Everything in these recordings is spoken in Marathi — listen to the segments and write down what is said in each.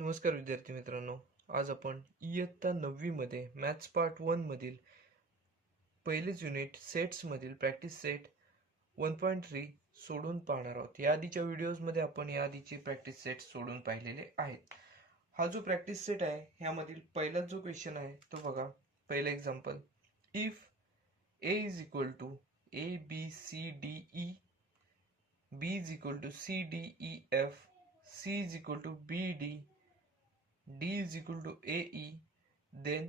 नमस्कार विद्यार्थी मित्रांनो. आज आपण इयत्ता 9वी मध्ये मॅथ्स पार्ट 1 मधील पहिलेच युनिट सेट्स मधील प्रॅक्टिस सेट 1.3 सोडून पाहणार आहोत. या आधीच्या व्हिडिओजमध्ये आपण या आधीचे प्रॅक्टिस सेट सोडून पाहिलेले आहेत. हा जो प्रॅक्टिस सेट आहे ह्यामधील पहिला जो क्वेश्चन आहे तो बघा. पहिला example, if A is equal to A B C D E, B is equal to C D E F, C is equal to B D, D is equal to AE, then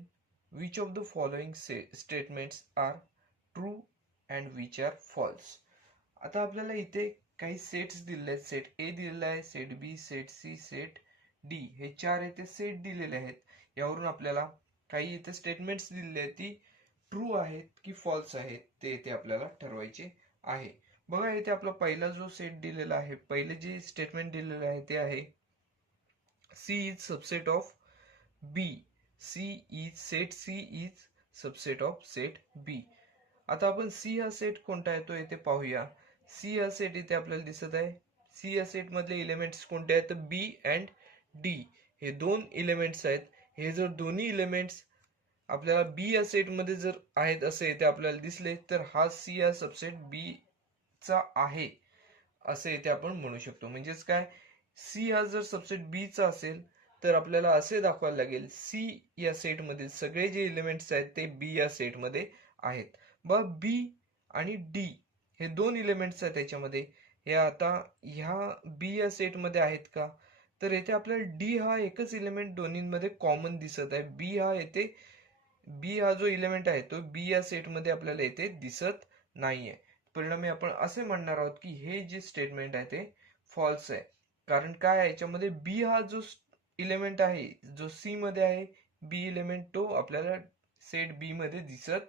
which of the following statements are true and which are false? आता आपल्याला इथे काही सेट्स दिलेले आहेत. सेट ए दिलेला आहे, सेट बी, सेट सी, सेट डी, हे चार इथे सेट दिलेले आहेत. यावरून आपल्याला काही इथे स्टेटमेंट्स दिलेले आहेत, ती ट्रू आहेत की फॉल्स आहेत ते इथे आपल्याला ठरवायचे आहे. बघा इथे आपला पहिला जो सेट दिलेला आहे, पहिले जे स्टेटमेंट दिलेलं आहे ते आहे C is subset of B. Set C is subset of set B. आता आपण C हा सेट कोणता आहे तो इथे पाहूया. C हा सेट इथे आपल्याला दिसत आहे. C या सेट मधले एलिमेंट्स कोणते आहेत तर B अँड D हे दोन एलिमेंट्स आहेत. हे जर दोन्ही एलिमेंट्स आपल्याला B या सेट मध्ये जर आहेत असे इथे आपल्याला दिसले तर हा C हा सबसेट B चा आहे असे इथे आपण म्हणू शकतो. म्हणजेच काय, सी हा जर सबसेट बी चा असेल तर आपल्याला असे दाखवायला लागेल सी या सेट मधील सगळे जे एलिमेंट्स आहेत ते बी या सेट मध्ये आहेत. बघ बी आणि डी हे दोन एलिमेंट्स आहेत त्याच्यामध्ये. हे आता ह्या बी या सेट मध्ये आहेत का तर येथे आपल्याला डी हा एकच एलिमेंट दोन्हीमध्ये कॉमन दिसत आहे. बी हा जो एलिमेंट आहे तो बी या सेट मध्ये आपल्याला येथे दिसत नाहीये. परिणामी आपण असे म्हणणार आहोत की हे जे स्टेटमेंट आहे ते फॉल्स आहे. कारण काय आहे, याच्यामध्ये बी हा जो एलिमेंट आहे जो सी मध्ये आहे, बी एलिमेंट तो आपल्याला सेट बी मध्ये दिसत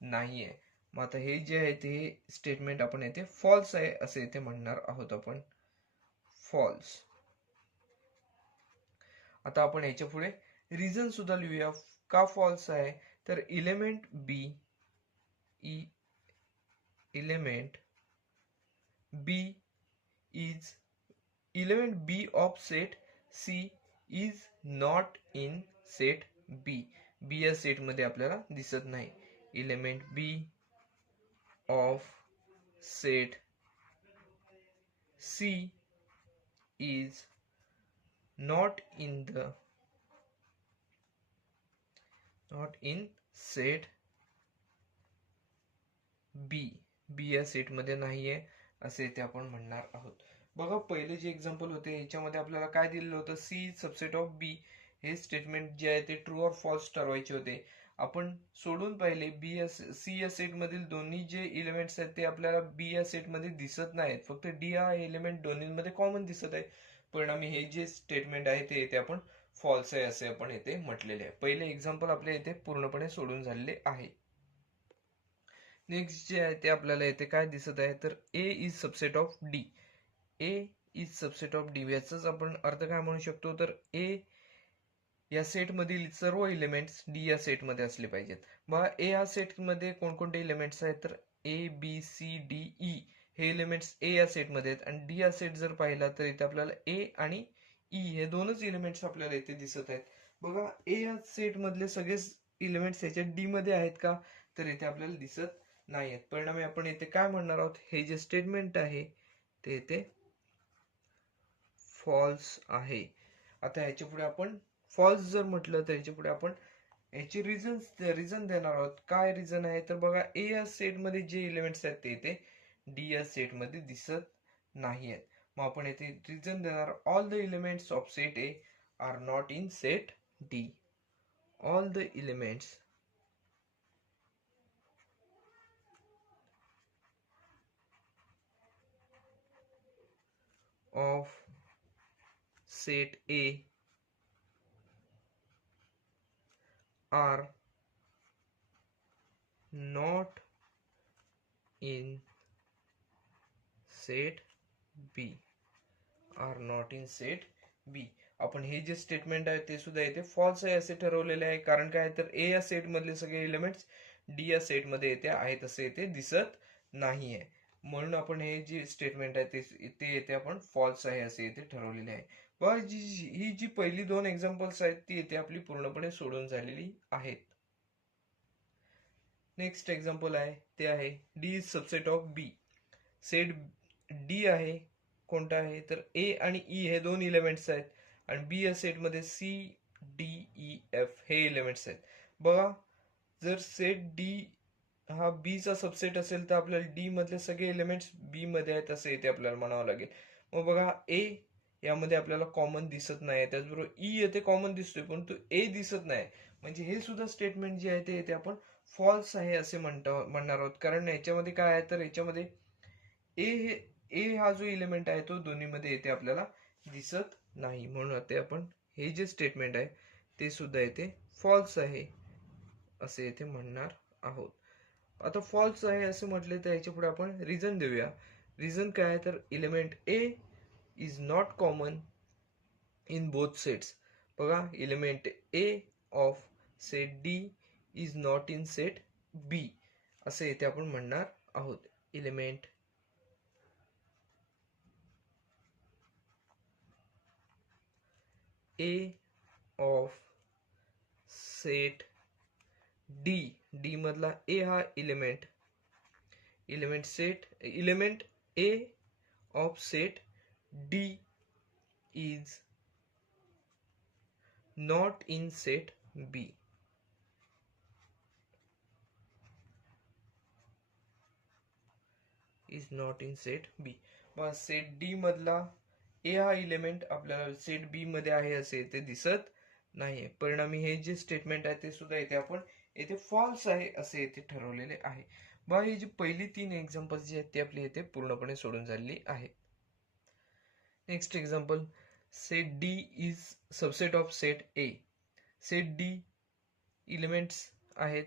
नाहीये. मग आता हे जे आहे ते स्टेटमेंट आपण येथे फॉल्स आहे असे इथे म्हणणार आहोत आपण. फॉल्स. आता आपण याच्या पुढे रिझन सुद्धा लिहूया का फॉल्स आहे. तर element B is element B of set C is not in set B. B या सेट मध्ये आपल्याला दिसत नाही. element B of set C is not in set B. B या सेट मध्ये नाहीये असे इथे आपण म्हणणार आहोत. बघा पहिले जे एक्झाम्पल होते याच्यामध्ये आपल्याला काय दिलेलं होतं, सी सबसेट ऑफ बी हे स्टेटमेंट जे आहे ते ट्रू और फॉल्स ठरवायचे होते. आपण सोडून पाहिले सी या सेट मधील दोन्ही जे एलिमेंट्स आहेत ते आपल्याला बी या सेट मध्ये दिसत नाहीत. फक्त डी हा एलिमेंट दोन्हीमध्ये कॉमन दिसत आहे. परिणामी हे जे स्टेटमेंट आहे ते येथे आपण फॉल्स आहे असे आपण येथे म्हटलेले आहे. पहिले एक्झाम्पल आपल्या इथे पूर्णपणे सोडून झालेले आहे. नेक्स्ट जे आहे ते आपल्याला येथे काय दिसत आहे तर A is subset of D. A is subset of D याचाच आपण अर्थ काय म्हणू शकतो तर ए या सेट मधील सर्व एलिमेंट्स डी या सेट मध्ये असले पाहिजेत. बघा ए या सेट मध्ये कोणकोणते एलिमेंट्स आहेत तर A B C D E हे एलिमेंट्स ए या सेट मध्ये आहेत. आणि डी या सेट जर पाहिला तर इथे आपल्याला ए आणि ई हे दोनच एलिमेंट्स आपल्याला इथे दिसत आहेत. बघा ए या सेट मधले सगळेच एलिमेंट्स याच्या डी मध्ये आहेत का तर इथे आपल्याला दिसत नाही आहेत. परिणामी आपण इथे काय म्हणणार आहोत, हे जे स्टेटमेंट आहे ते इथे फॉल्स आहे. आता ह्याच्या पुढे आपण फॉल्स जर म्हटलं तर ह्याच्या पुढे आपण याची रिझन देणार आहोत. काय रिझन आहे तर बघा ए या सेट मध्ये जे एलिमेंट्स आहेत ते इथे डी या सेट मध्ये दिसत नाही आहेत. मग आपण येथे रिझन देणार, all the elements of set A are not in set D. All the elements of set A are not in set B. आपण हे जे स्टेटमेंट आहे ते सुद्धा इथे फॉल्स आहे असे ठरवलेले आहे. कारण काय तर ए या सेट मधले सगळे एलिमेंट्स डी या सेट मध्ये येथे आहेत असे इथे दिसत नाहीये. म्हणून आपण हे जे स्टेटमेंट आहे ते येथे आपण फॉल्स आहे असे इथे ठरवलेले आहे. बघा ही जी पहिली दोन एक्झाम्पल्स आहेत ती येथे आपली पूर्णपणे सोडून झालेली आहेत. नेक्स्ट एक्झाम्पल आहे ते आहे D is subset of B. Set D आहे कोणता आहे तर ए आणि ई हे दोन इलेमेंट्स आहेत आणि बी या सेटमध्ये सी डी ई एफ हे इलेमेंट्स आहेत. बघा जर सेट डी हा बी चा सबसेट असेल तर आपल्याला डी मधले सगळे एलिमेंट्स बी मध्ये आहेत असे इथे आपल्याला म्हणावं लागेल. मग बघा ए यामध्ये आपल्याला कॉमन दिसत नाही, त्याचबरोबर ई येथे कॉमन दिसतोय परंतु ए दिसत नाही, म्हणजे हे सुद्धा स्टेटमेंट जे आहे ते येथे आपण फॉल्स आहे असे म्हणणार आहोत. कारण याच्यामध्ये काय आहे तर याच्यामध्ये ए हा जो इलेमेंट आहे तो दोन्हीमध्ये येथे आपल्याला दिसत नाही, म्हणून ते आपण हे जे स्टेटमेंट आहे ते सुद्धा येथे फॉल्स आहे असे येथे म्हणणार आहोत. आता फॉल्स आहे असे म्हटले तर याच्या पुढे आपण रिझन देऊया. रिझन काय आहे तर element A is not common in both sets. बघा element A of set D is not in set B असे इथे आपण म्हणणार आहोत. Element A of set D मधला ए हा element A of set D is not in set B. Is not in set B. मग सेट डी मधला ए हा इलेमेंट आपल्याला सेट बी मध्ये आहे असे इथे दिसत नाहीये. परिणामी हे जे स्टेटमेंट आहे ते सुद्धा इथे आपण येथे फॉल्स आहे असे इथे ठरवलेले आहे. बघा ही जी पहिली तीन एक्झाम्पल्स जी आहेत ती आपली इथे पूर्णपणे सोडून झालेली आहे. Next example set D is subset of set A. Set D elements आहेत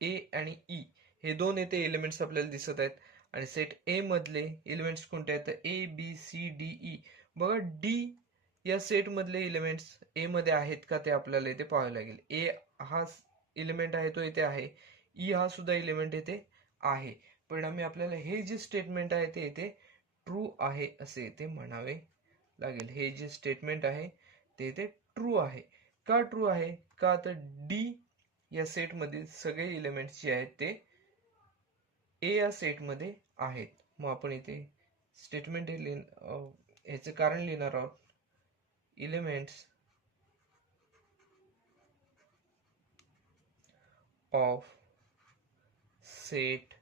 ए आणि ई हे दोन येथे एलिमेंट्स आपल्याला दिसत आहेत आणि सेट ए मधले एलिमेंट्स कोणते आहेत तर A B C D E. बघा डी या सेट मधले एलिमेंट्स ए मध्ये आहेत का ते आपल्याला इथे पाहावे लागेल. ए हा एलिमेंट आहे तो इथे आहे, ई हा सुद्धा एलिमेंट येथे आहे. परिणामी आपल्याला हे जे स्टेटमेंट आहे ते इथे ट्रू आहे असे इथे म्हणावे लागेल. हे जे स्टेटमेंट आहे ते इथे ट्रू आहे. का ट्रू आहे का तर डी या सेट मधील सगळे एलिमेंट्स जे आहेत ते ए या सेट मध्ये आहेत. मग आपण इथे स्टेटमेंट याचे कारण लिहिणार आहोत. Elements of set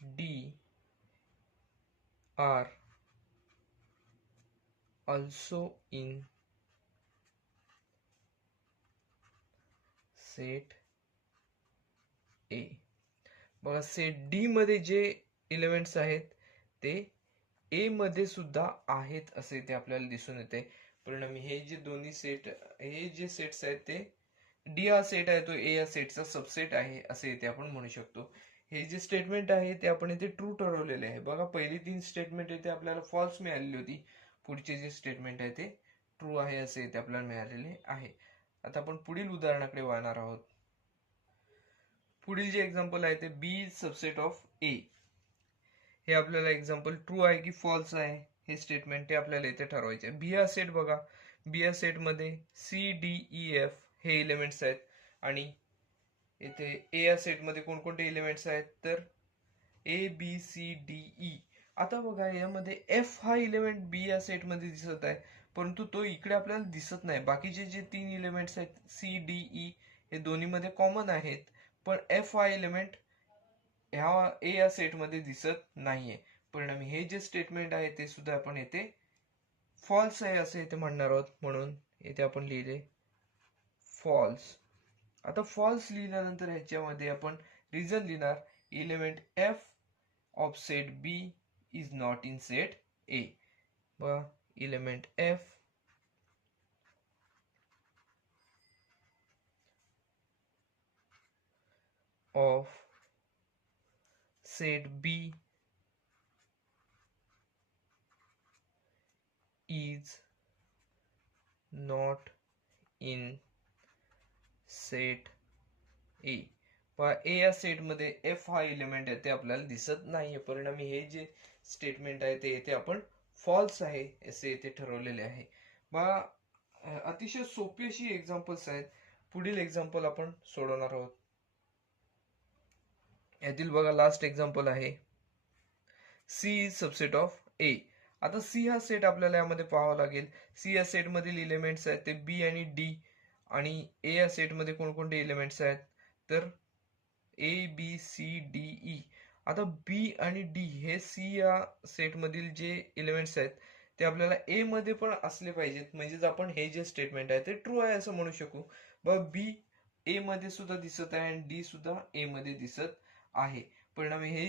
D are also in set A. बघा सेट डी मध्ये जे एलिमेंट्स आहेत ते ए मध्ये सुद्धा आहेत असे ते आपल्याला दिसून येते. परिणामी हे जे दोन्ही सेट हे जे सेट्स आहेत ते डी हा सेट आहे तो ए या सेटचा सबसेट आहे असे इथे आपण म्हणू शकतो. हे जे स्टेटमेंट आहे ते आपण इथे ट्रू ठरवलेले आहे. बघा पहिली तीन स्टेटमेंट इथे आपल्याला फॉल्स मिळालेली होती, पुढचे जे स्टेटमेंट आहे ते ट्रू आहे असे इथे आपल्याला मिळालेले आहे. आता आपण पुढील उदाहरणाकडे वळणार आहोत. पुढील जे एक्झाम्पल आहे ते बी इज सबसेट ऑफ ए. हे आपल्याला एक्झाम्पल ट्रू आहे की फॉल्स आहे हे स्टेटमेंट ते आपल्याला इथे ठरवायचे आहे. बी हा सेट बघा, बी या सेट मध्ये सी डी ई एफ हे एलिमेंट्स आहेत आणि इथे ए या सेट मध्ये कोणकोणते एलिमेंट्स आहेत तर A B C D E. आता बघा यामध्ये एफ हा एलिमेंट बी या सेट मध्ये दिसत आहे परंतु तो इकडे आपल्याला दिसत नाही. बाकीचे जे तीन एलिमेंट्स आहेत सी डी ई हे दोन्ही मध्ये कॉमन आहेत, पण एफ हा एलिमेंट ह्या ए या सेट मध्ये दिसत नाहीये. परिणामी हे जे स्टेटमेंट आहे ते सुद्धा आपण येथे फॉल्स आहे असे इथे म्हणणार आहोत, म्हणून इथे आपण लिहिले फॉल्स. आता फॉल्स लिहिल्यानंतर ह्याच्यामध्ये आपण रिझन लिहिणार. Element F of set B is not in set A. बघा element F of set B is not in set A. पहा ए या सेट मध्ये एफ हा एलिमेंट आहे ते आपल्याला दिसत नाहीये. परिणामी हे जे स्टेटमेंट आहे ते येथे आपण फॉल्स आहे असे येथे ठरवलेले आहे. बघा अतिशय सोपी अशी एक्झाम्पल्स आहेत. पुढील एक्झाम्पल आपण सोडवणार आहोत. यातील बघा लास्ट एक्झाम्पल आहे सी इज सबसेट ऑफ ए. आता सी हा सेट आपल्याला यामध्ये पाहावा लागेल. सी या सेट मधील एलिमेंट्स आहेत ते बी आणि डी, आणि ए या सेट मध्ये कोणकोणते एलिमेंट्स आहेत तर A B C D E. आता बी आणि डी हे सी या सेट मधील जे एलिमेंट्स आहेत ते आपल्याला ए मध्ये पण असले पाहिजेत, म्हणजेच आपण हे जे स्टेटमेंट आहे ते ट्रू आहे असं म्हणू शकू. बघ बी ए मध्ये सुद्धा दिसत आहे आणि डी सुद्धा ए मध्ये दिसत आहे. परिणामी हे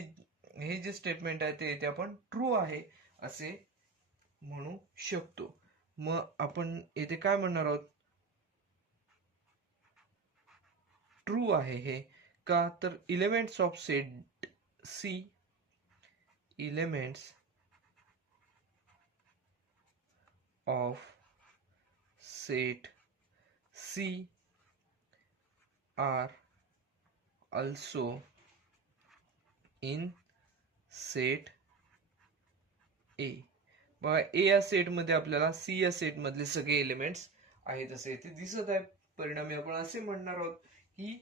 हे जे स्टेटमेंट आहे ते येथे आपण ट्रू आहे असे म्हणू शकतो. मग आपण येथे काय म्हणणार आहोत, ट्रू आहे हे का तर elements of set C, elements of set C are also in set A. बघा ए या सेट मध्ये आपल्याला सी या सेट मधले सगळे एलिमेंट्स आहेत असे इथे दिसत आहे. परिणामी आपण असे म्हणणार आहोत की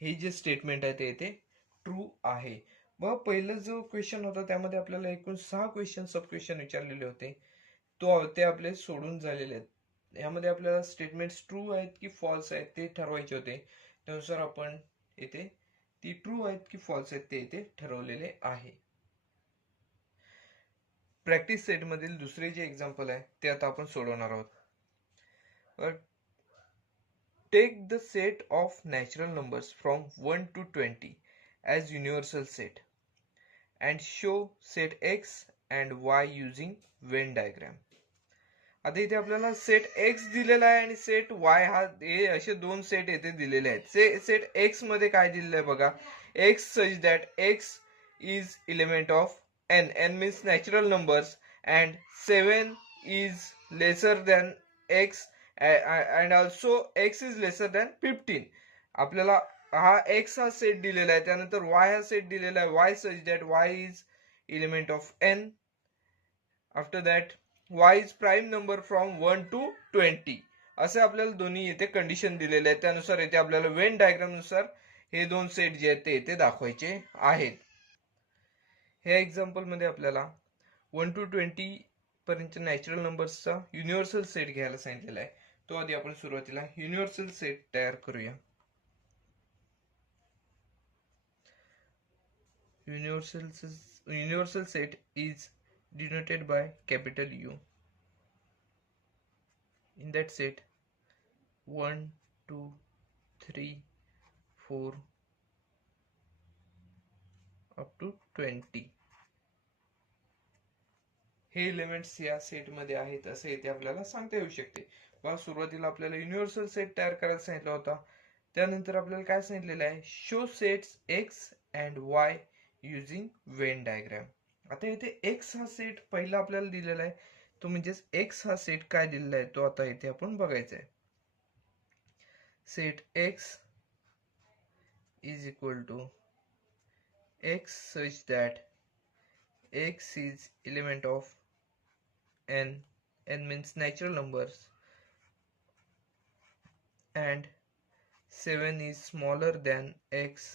हे जे स्टेटमेंट आहे ते इथे ट्रू आहे. बघा पहिला जो क्वेश्चन होता त्यामध्ये आपल्याला एकूण 6 क्वेश्चन सब क्वेश्चन विचारलेले होते, ते आपले सोडून झालेले आहेत. यामध्ये आपल्याला स्टेटमेंट्स ट्रू आहेत की फॉल्स आहेत ते ठरवायचे होते. त्यानुसार आपण येथे ती ट्रू आहेत की फॉल्स आहेत ते इथे ठरवलेले आहे. प्रॅक्टिस सेट मधील दुसरे जे एक्झाम्पल आहे ते आता आपण सोडवणार आहोत. Take the set of natural numbers from 1 to 20 as universal set and show set x and y using Venn diagram. आता इथे आपल्याला सेट एक्स दिलेला आहे आणि सेट वाय हा हे असे दोन सेट येथे दिलेले आहेत. सेट एक्स मध्ये काय दिलेलं आहे बघा, x such that x is element of N. N means natural numbers and 7 is lesser than x and also x is lesser than 15. आपल्याला हा एक्स हा सेट दिलेला आहे. त्यानंतर वाय हा सेट दिलेला आहे, y such that y is element of N. After that y is prime number from 1 to 20. असे आपल्याला दोन्ही येथे कंडिशन दिलेले आहेत. त्यानुसार येथे आपल्याला वेन डायग्राम नुसार हे दोन सेट जे आहेत ते येथे दाखवायचे आहेत. ह्या एक्झाम्पल मध्ये आपल्याला 1 to 20 पर्यंत नॅचरल नंबर्सचा युनिव्हर्सल सेट घ्यायला सांगितलेला आहे. तो आधी आपण सुरुवातीला युनिव्हर्सल सेट तयार करूया. Universal set is denoted by capital U. In that set 1 2 3 4 up to 20 हे एलिमेंट्स या सेट मध्ये आहेत असे इथे आपल्याला सांगता येऊ शकते. बघा सुरुवातीला आपल्याला युनिव्हर्सल सेट तयार करायला सांगितला होता. त्यानंतर आपल्याला काय सांगितलेलं आहे, show sets x and Y using Venn diagram. आता इथे एक्स हा सेट पहिला आपल्याला दिलेला आहे, तो म्हणजेच एक्स हा सेट काय दिलेला आहे तो आता इथे आपण बघायचा आहे. Set X is equal to x such that x is element of n. n means natural numbers and 7 is smaller than x.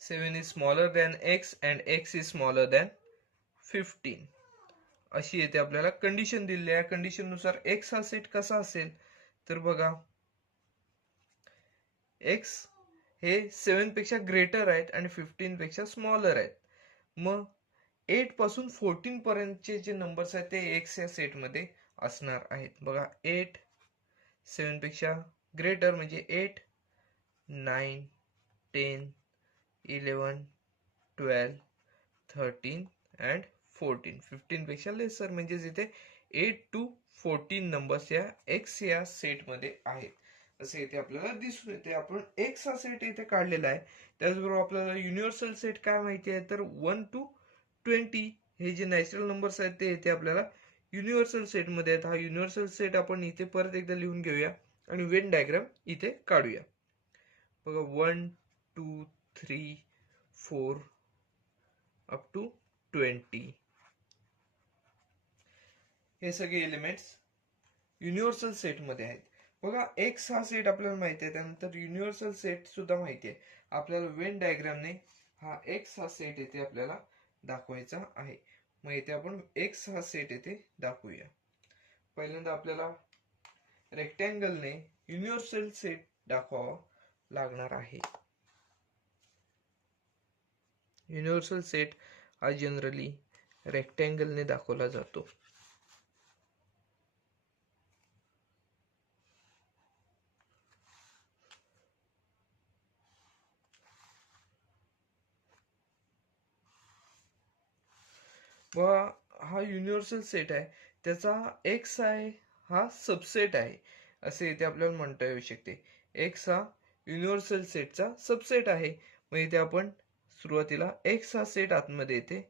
7 is smaller than x and x is smaller than 15. अशी येथे आपल्याला कंडिशन दिलेली आहे. कंडिशन नुसार x हा सेट कसा असेल तर बघा, x हे 7 पेक्षा ग्रेटर आहेत आणि 15 पेक्षा स्मॉलर आहेत. मग 8 पासून 14 पर्यंतचे जे नंबर्स आहेत ते एक्स या सेट मध्ये असणार आहेत. बघा 8 7 पेक्षा ग्रेटर म्हणजे 8 9 10 11 12 13 अँड 14. 15 पेक्षा लेसर म्हणजे इथे 8 to 14 नंबर्स या एक्स या सेट मध्ये आहेत असे इथे आपल्याला दिसून येते. आपण एक्स हा सेट इथे काढलेला आहे. त्याचबरोबर आपल्याला युनिव्हर्सल सेट काय माहिती आहे तर 1 to 20 हे जे नॅचरल नंबर्स आहेत ते इथे आपल्याला युनिव्हर्सल सेट मध्ये आहेत. हा युनिव्हर्सल सेट आपण इथे परत एकदा लिहून घेऊया आणि वेन डायग्राम इथे काढूया. बघा 1 2 3 4 अप टू 20. हे सगळे एलिमेंट्स युनिव्हर्सल सेट मध्ये आहेत. बघा एक्स हा सेट आपल्याला माहिती आहे, त्यानंतर युनिव्हर्सल सेट सुद्धा माहिती आहे आपल्याला. वेन डायग्रामने हा एक्स हा सेट येथे आपल्याला दाखवायचा आहे. मग इथे आपण एक्स हा सेट येथे दाखवूया. पहिल्यांदा आपल्याला रेक्टँगलने युनिव्हर्सल सेट दाखवावा लागणार आहे. युनिव्हर्सल सेट हा जनरली रेक्टँगलने दाखवला जातो. व हा युनिव्हर्सल सेट आहे, त्याचा एक्स आहे हा सबसेट आहे असे इथे आपल्याला म्हणता येऊ शकते. एक्स हा युनिव्हर्सल सेटचा सबसेट आहे. मग इथे आपण सुरुवातीला एक्स हा सेट आतमध्ये येते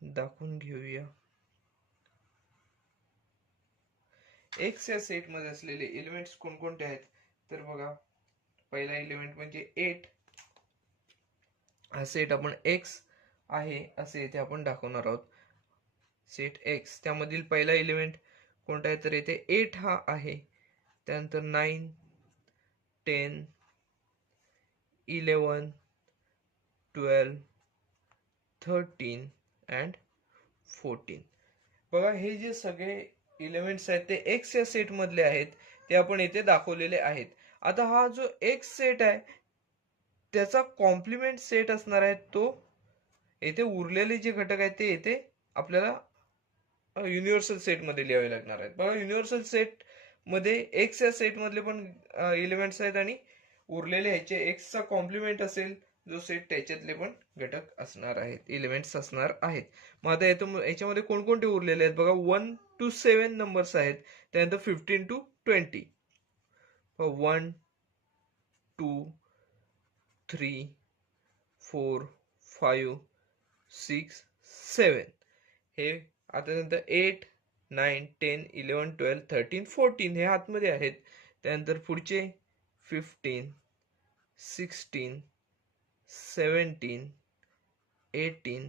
दाखवून घेऊया. एक्स या सेट मध्ये असलेले एलिमेंट्स कोणकोणते आहेत तर बघा, पहिला एलिमेंट म्हणजे 8. हा सेट आपण एक्स आहे असे इथे आपण दाखवणार आहोत. सेट एक्स त्यामधील पहिला एलिमेंट कोणता आहे तर इथे 8 हा आहे. त्यानंतर 9, 10, 11, 12, 13 अँड 14. बघा हे जे सगळे एलिमेंट्स आहेत ते एक्स या सेट मधले आहेत, ते आपण इथे दाखवलेले आहेत. आता हा जो एक्स सेट आहे त्याचा कॉम्प्लिमेंट सेट असणार आहे, तो येथे उरलेले जे घटक आहेत ते येथे आपल्याला युनिव्हर्सल सेट मध्ये लिहावे लागणार आहेत. बघा युनिव्हर्सल सेट मध्ये एक्स या सेट मधले पण एलिमेंट्स आहेत आणि उरलेले ह्याचे एक्सचा कॉम्प्लिमेंट असेल जो सेट त्याच्यातले पण घटक असणार आहेत, एलिमेंट्स असणार आहेत. मग आता याच्यामध्ये कोणकोणते उरलेले आहेत बघा, 1 to 7 नंबर्स आहेत. त्यानंतर 15 to 20. 1 2 3 4 5 6 7 हे. आता नंतर 8 9 10 11 12 13 14 हे आतमध्ये आहेत. त्यानंतर पुढचे 15 16 17 18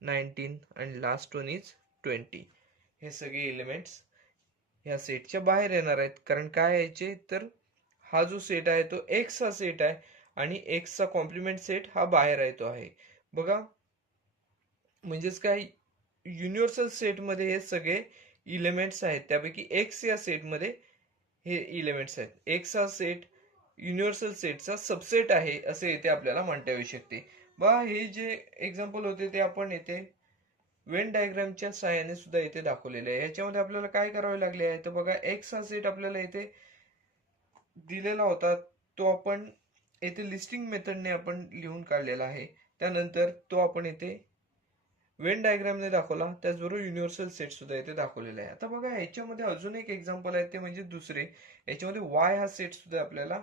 19 आणि लास्ट वन इज 20. हे सगळे एलिमेंट्स ह्या सेटच्या बाहेर येणार आहेत. कारण काय यायचे तर हा जो सेट आहे तो एक्स हा सेट आहे आणि एक्सचा कॉम्प्लिमेंट सेट हा बाहेर येतो आहे. बघा म्हणजेच काय, युनिव्हर्सल सेट मध्ये हे सगळे इलेमेंट्स आहेत, त्यापैकी एक्स या सेट मध्ये हे इलेमेंट्स आहेत. एक्स हा सेट युनिव्हर्सल सेटचा सबसेट आहे असे येथे आपल्याला म्हणता येऊ शकते. बघा हे जे एक्झाम्पल होते ते आपण येथे वेन डायग्रामच्या सहाय्याने सुद्धा इथे दाखवलेले आहे. याच्यामध्ये आपल्याला काय करावे लागले आहे तर बघा, एक्स हा सेट आपल्याला इथे दिलेला होता, तो आपण येथे लिस्टिंग मेथडने आपण लिहून काढलेला आहे. त्यानंतर तो आपण येथे वेन डायग्रामने दाखवला, त्याचबरोबर युनिव्हर्सल सेट सुद्धा इथे दाखवलेला आहे. आता बघा याच्यामध्ये अजून एक एक्झाम्पल आहे, ते म्हणजे दुसरे. याच्यामध्ये वाय हा सेट सुद्धा आपल्याला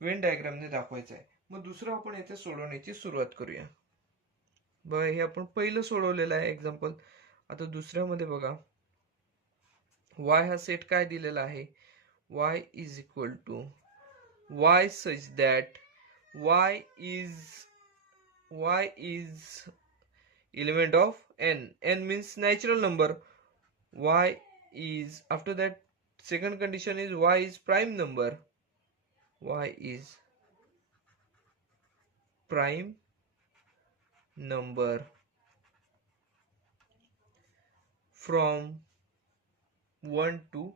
वेन डायग्रामने दाखवायचा आहे. मग दुसरं आपण येथे सोडवण्याची सुरुवात करूया. बघा हे आपण पहिलं सोडवलेलं आहे एक्झाम्पल. आता दुसऱ्यामध्ये बघा, वाय हा सेट काय दिलेला आहे, y is equal to y such that y is element of n. N means natural number. Y is, after that second condition is y is prime number. Y is prime number from 1 to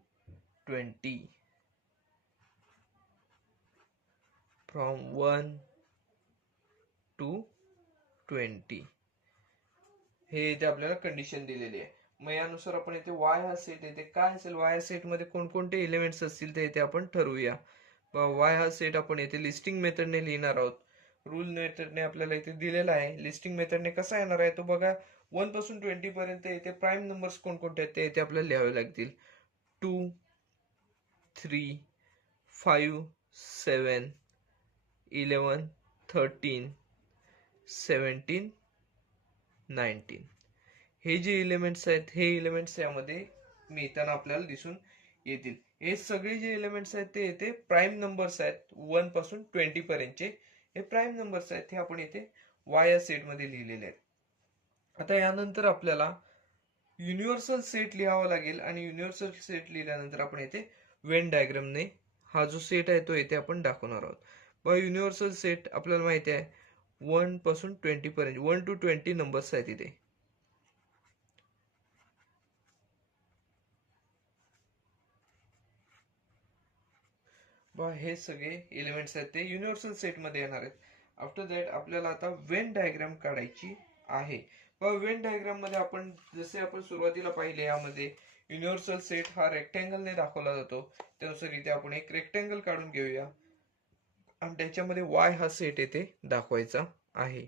20. From 1 to 20 हे इथे आपल्याला कंडिशन दिलेली आहे. मग यानुसार आपण इथे वाय हा सेट येते काय असेल, वाय सेट मध्ये कोणकोणते एलिमेंट्स असतील ते इथे आपण ठरवूया. वाय हा सेट आपण इथे लिस्टिंग मेथडने लिहिणार आहोत. रूल मेथडने आपल्याला इथे दिलेला आहे. लिस्टिंग मेथडने कसा येणार आहे तो बघा, 1 पासून 20 पर्यंत इथे प्राईम नंबर्स कोणकोणते आहेत ते इथे आपल्याला लिहावे लागतील. 2 3 5 7 11 13 17 19 हे जे एलिमेंट्स आहेत हे एलिमेंट्स यामध्ये मिळताना आपल्याला दिसून येतील. हे सगळे जे एलिमेंट्स आहेत ते येथे प्राईम नंबर्स आहेत. 1 पासून 20 पर्यंतचे हे प्राईम नंबर्स आहेत, हे आपण इथे y या सेटमध्ये लिहिलेले आहेत. आता यानंतर आपल्याला युनिव्हर्सल सेट लिहावा लागेल आणि युनिव्हर्सल सेट लिहिल्यानंतर आपण येथे वेन डायग्रामने हा जो सेट आहे तो येथे आपण दाखवणार आहोत. बघा युनिव्हर्सल सेट आपल्याला माहिती आहे 1 पासून 20 पर्यंत 1 to 20 नंबर्स आहेत इथे. हे सगळे एलिमेंट्स आहेत ते युनिव्हर्सल सेट मध्ये येणार आहेत. आफ्टर दॅट आपल्याला आता वेन डायग्राम काढायची आहे. वेन डायग्राम मध्ये आपण जसे आपण सुरुवातीला पाहिले यामध्ये युनिव्हर्सल सेट हा रेक्टँगलने दाखवला जातो. त्यानुसार इथे आपण एक रेक्टँगल काढून घेऊया आणि त्याच्यामध्ये वाय हा सेट येथे दाखवायचा आहे.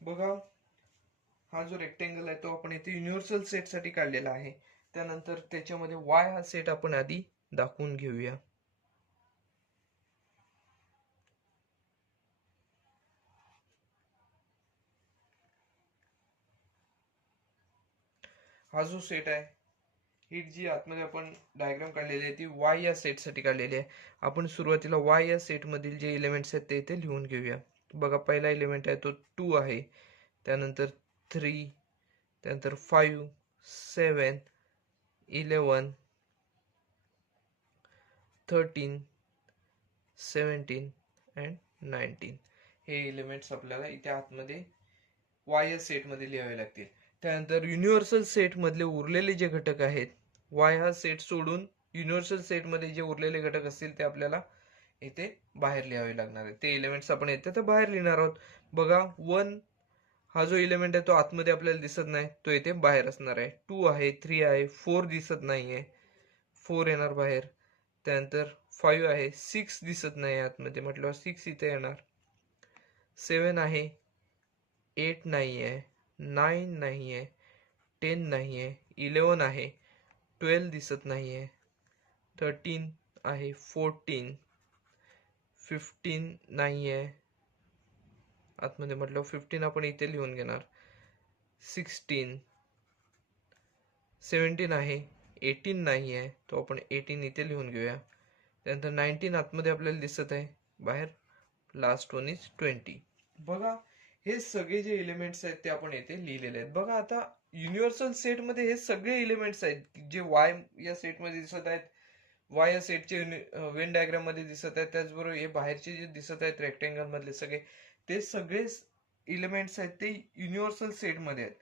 बघा हा जो रेक्टँगल आहे तो आपण इथे युनिव्हर्सल सेट साठी काढलेला आहे. त्यानंतर त्याच्यामध्ये वाय हा सेट आपण आधी दाखवून घेऊया. हा जो सेट आहे ही जी आतमध्ये आपण डायग्राम काढलेली आहे ती वाय या सेट साठी काढलेली आहे. आपण सुरुवातीला वाय या सेट मधील जे एलिमेंट्स आहेत ते इथे लिहून घेऊया. बघा पहिला एलिमेंट आहे तो 2 आहे, त्यानंतर 3, त्यानंतर 5, 7, 11, 13, 17 अँड 19 हे एलिमेंट्स आपल्याला इथे आतमध्ये वाय या सेट मध्ये लिहावे लागतील. त्यानंतर युनिव्हर्सल सेट मधले उरलेले जे घटक आहेत वाय हा सेट सोडून युनिव्हर्सल सेट मध्ये जे उरलेले घटक असतील ते आपल्याला इथे बाहेर लिहावे लागणार आहेत. ते एलिमेंट्स आपण येथे तर बाहेर लिहिणार आहोत. बघा 1 हा जो एलिमेंट आहे तो आतमध्ये आपल्याला दिसत नाही, तो येथे बाहेर असणार आहे. 2 आहे, 3 आहे, 4 दिसत नाहीये, 4 येणार बाहेर. त्यानंतर 5 आहे, 6 दिसत नाही आतमध्ये म्हटल्यावर 6 इथे येणार. 7 आहे, 8 नाहीये, 9 नाहीये, 10 नाहीये, 11 आहे, 12 दिसत नाहीये, 13 आहे, 14, 15 नाहीये आतमध्ये म्हटलं 15 आपण इथे लिहून घेणार. 16, 17 आहे, 18 नाहीये तो आपण 18 इथे लिहून घेऊया. त्यानंतर 19 आतमध्ये आपल्याला दिसत आहे बाहेर. Last one is 20. बघा हे सगळे जे एलिमेंट्स आहेत ते आपण येथे लिहिलेले आहेत. बघा आता युनिव्हर्सल सेट मध्ये हे सगळे एलिमेंट्स आहेत जे वाय या सेट मध्ये दिसत आहेत, वाय या सेटचे वेन डायग्राम मध्ये दिसत आहेत. त्याचबरोबर हे बाहेरचे जे दिसत आहेत रेक्टँगल मधले सगळे ते सगळे एलिमेंट्स आहेत ते युनिव्हर्सल सेट मध्ये आहेत.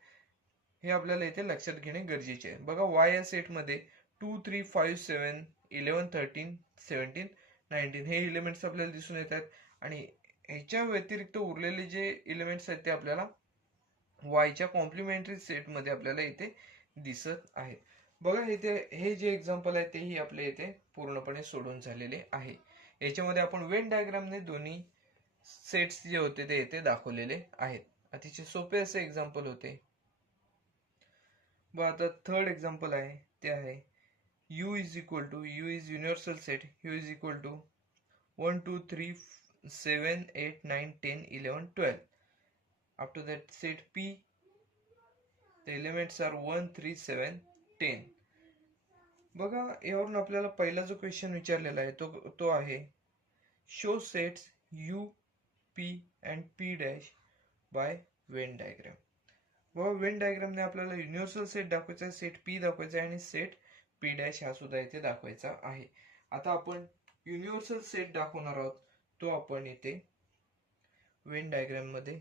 हे आपल्याला इथे लक्षात घेणे गरजेचे आहे. बघा वाय या सेट मध्ये 2, 3, 5, 7, 11, 13, 17, 19 हे एलिमेंट्स आपल्याला दिसून येतात आणि ह्याच्या व्यतिरिक्त उरलेले जे एलिमेंट्स आहेत ते आपल्याला वायच्या कॉम्प्लिमेंटरी सेट मध्ये आपल्याला इथे दिसत आहेत. बघा इथे हे जे एक्झाम्पल आहे तेही आपल्या इथे पूर्णपणे सोडून झालेले आहे. याच्यामध्ये आपण वेन डायग्रामने दोन्ही सेट्स जे होते ते इथे दाखवलेले आहेत. अतिशय सोपे असे एक्झाम्पल होते. बघा आता थर्ड एक्झाम्पल आहे ते आहे u is equal to u is universal set u is equal to 1, 2, 3, 7, 8, 9, 10, 11, 12. After that set P, the elements are 1, 3, 7, 10. बघा यावरून आपल्याला पहिला जो क्वेश्चन विचारलेला आहे तो आहे show sets U, P and P dash by Venn diagram. बघा वेन डायग्रामने आपल्याला युनिव्हर्सल सेट दाखवायचा आहे, सेट P दाखवायचा आहे आणि सेट P डॅश हा सुद्धा इथे दाखवायचा आहे. आता आपण युनिव्हर्सल सेट दाखवणार आहोत तो आपण इथे वेन डायग्राम मध्ये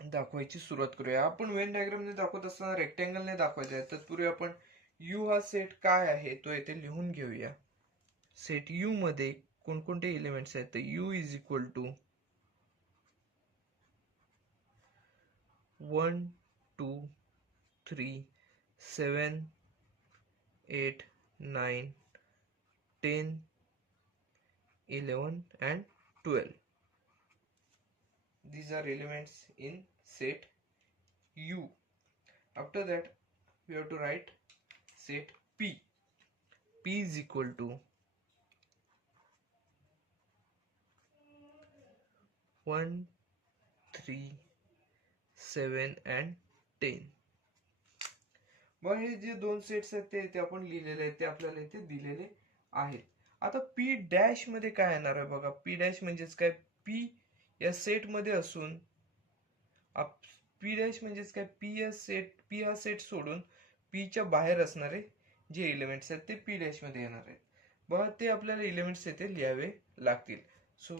दाखवायची सुरुवात करूया. आपण वेन डायग्रामने दाखवत असताना रेक्टँगलने दाखवायचा आहे. तत्पूर्वी आपण यू हा सेट काय आहे तो येथे लिहून घेऊया. सेट यू मध्ये कोणकोणते एलिमेंट्स आहेत तर you is equal to 1, 2, 3, 7, 8, 9, 10, 11 and 12. These are elements in set U. After that we have to write set P. P is equal to 1 3 7 and 10. मग हे जे दोन सेट्स आहेत ते आपण लिहिलेले आहेत, ते आपल्याला इथे दिलेले आहेत. आता पी डॅश मध्ये काय येणार आहे बघा. पी डॅश म्हणजेच काय, पी या सेट मध्ये असून पी डॅश म्हणजेच काय, पी हा सेट सोडून पी च्या बाहेर असणारे जे एलिमेंट्स आहेत ते पी डॅश मध्ये येणार आहेत. बघा ते आपल्याला एलिमेंट्स येथे लिहावे लागतील. So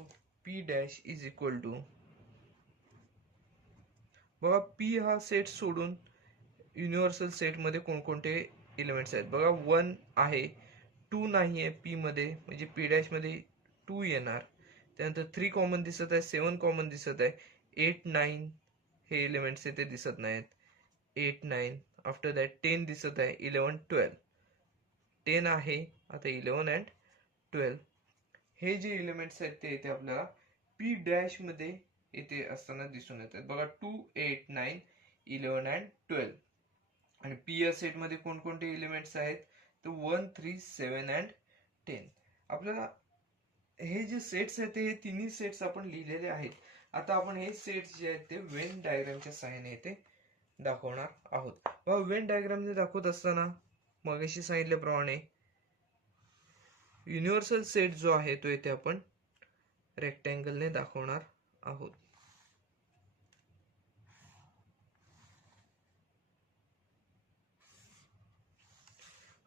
P dash is equal to, बघा पी हा सेट सोडून युनिव्हर्सल सेट मध्ये कोणकोणते एलिमेंट्स आहेत बघा. 1 आहे, 2 नाही आहे पी मध्ये, म्हणजे पी डॅश मध्ये 2 येणार. त्यानंतर 3 कॉमन दिसत आहे, 7 कॉमन दिसत आहे, 8 9 हे एलिमेंट्स येथे दिसत नाहीत. 8 9 आफ्टर दॅट 10 दिसत आहे, 11 12 10 आहे. आता 11 अँड 12 हे जे एलिमेंट्स आहेत ते इथे आपल्याला पी डॅश मध्ये इथे असताना दिसून येतात बघा. 2 8 9 11 अँड 12. आणि पी या सेट मध्ये कोणकोणते एलिमेंट्स आहेत तर 1 3 7 अँड 10. आपल्याला हे जे सेट्स आहेत हे तिन्ही सेट्स आपण लिहिलेले आहेत. आता आपण हे सेट्स जे आहेत ते वेन डायग्रामच्या सहाय्याने इथे दाखवणार आहोत. वेन डायग्रामने दाखवत असताना मगाशी सांगितल्याप्रमाणे युनिव्हर्सल सेट जो आहे तो इथे आपण रेक्टँगलने दाखवणार आहोत.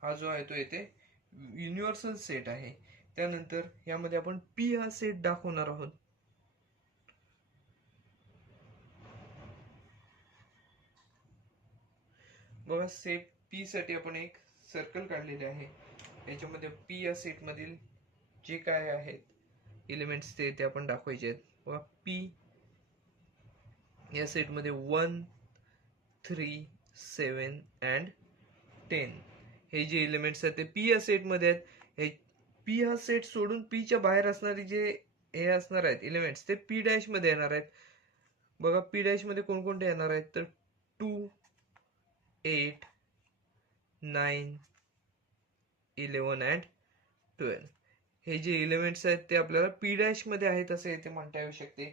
हा जो आहे तो इथे युनिव्हर्सल सेट आहे. त्यानंतर यामध्ये आपण पी हा सेट दाखवणार आहोत. बघा सेट पी साठी आपण एक सर्कल काढलेले आहे. याच्यामध्ये पी या सेट मधील जे काय आहेत एलिमेंट्स ते आपण दाखवायचे आहेत. बघा पी या सेट मध्ये 1 3 7 अँड 10 हे जे एलिमेंट्स आहेत ते पी या सेट मध्ये आहेत. हे पी हा सेट सोडून पी च्या बाहेर असणारे जे हे असणार आहेत एलिमेंट्स ते पी डॅश मध्ये येणार आहेत. बघा पी डॅश मध्ये कोणकोणते येणार आहेत तर 2 8 9 11 अँड 12 हे जे एलिमेंट्स आहेत ते आपल्याला पी डॅश मध्ये आहेत असे इथे म्हणता येऊ शकते.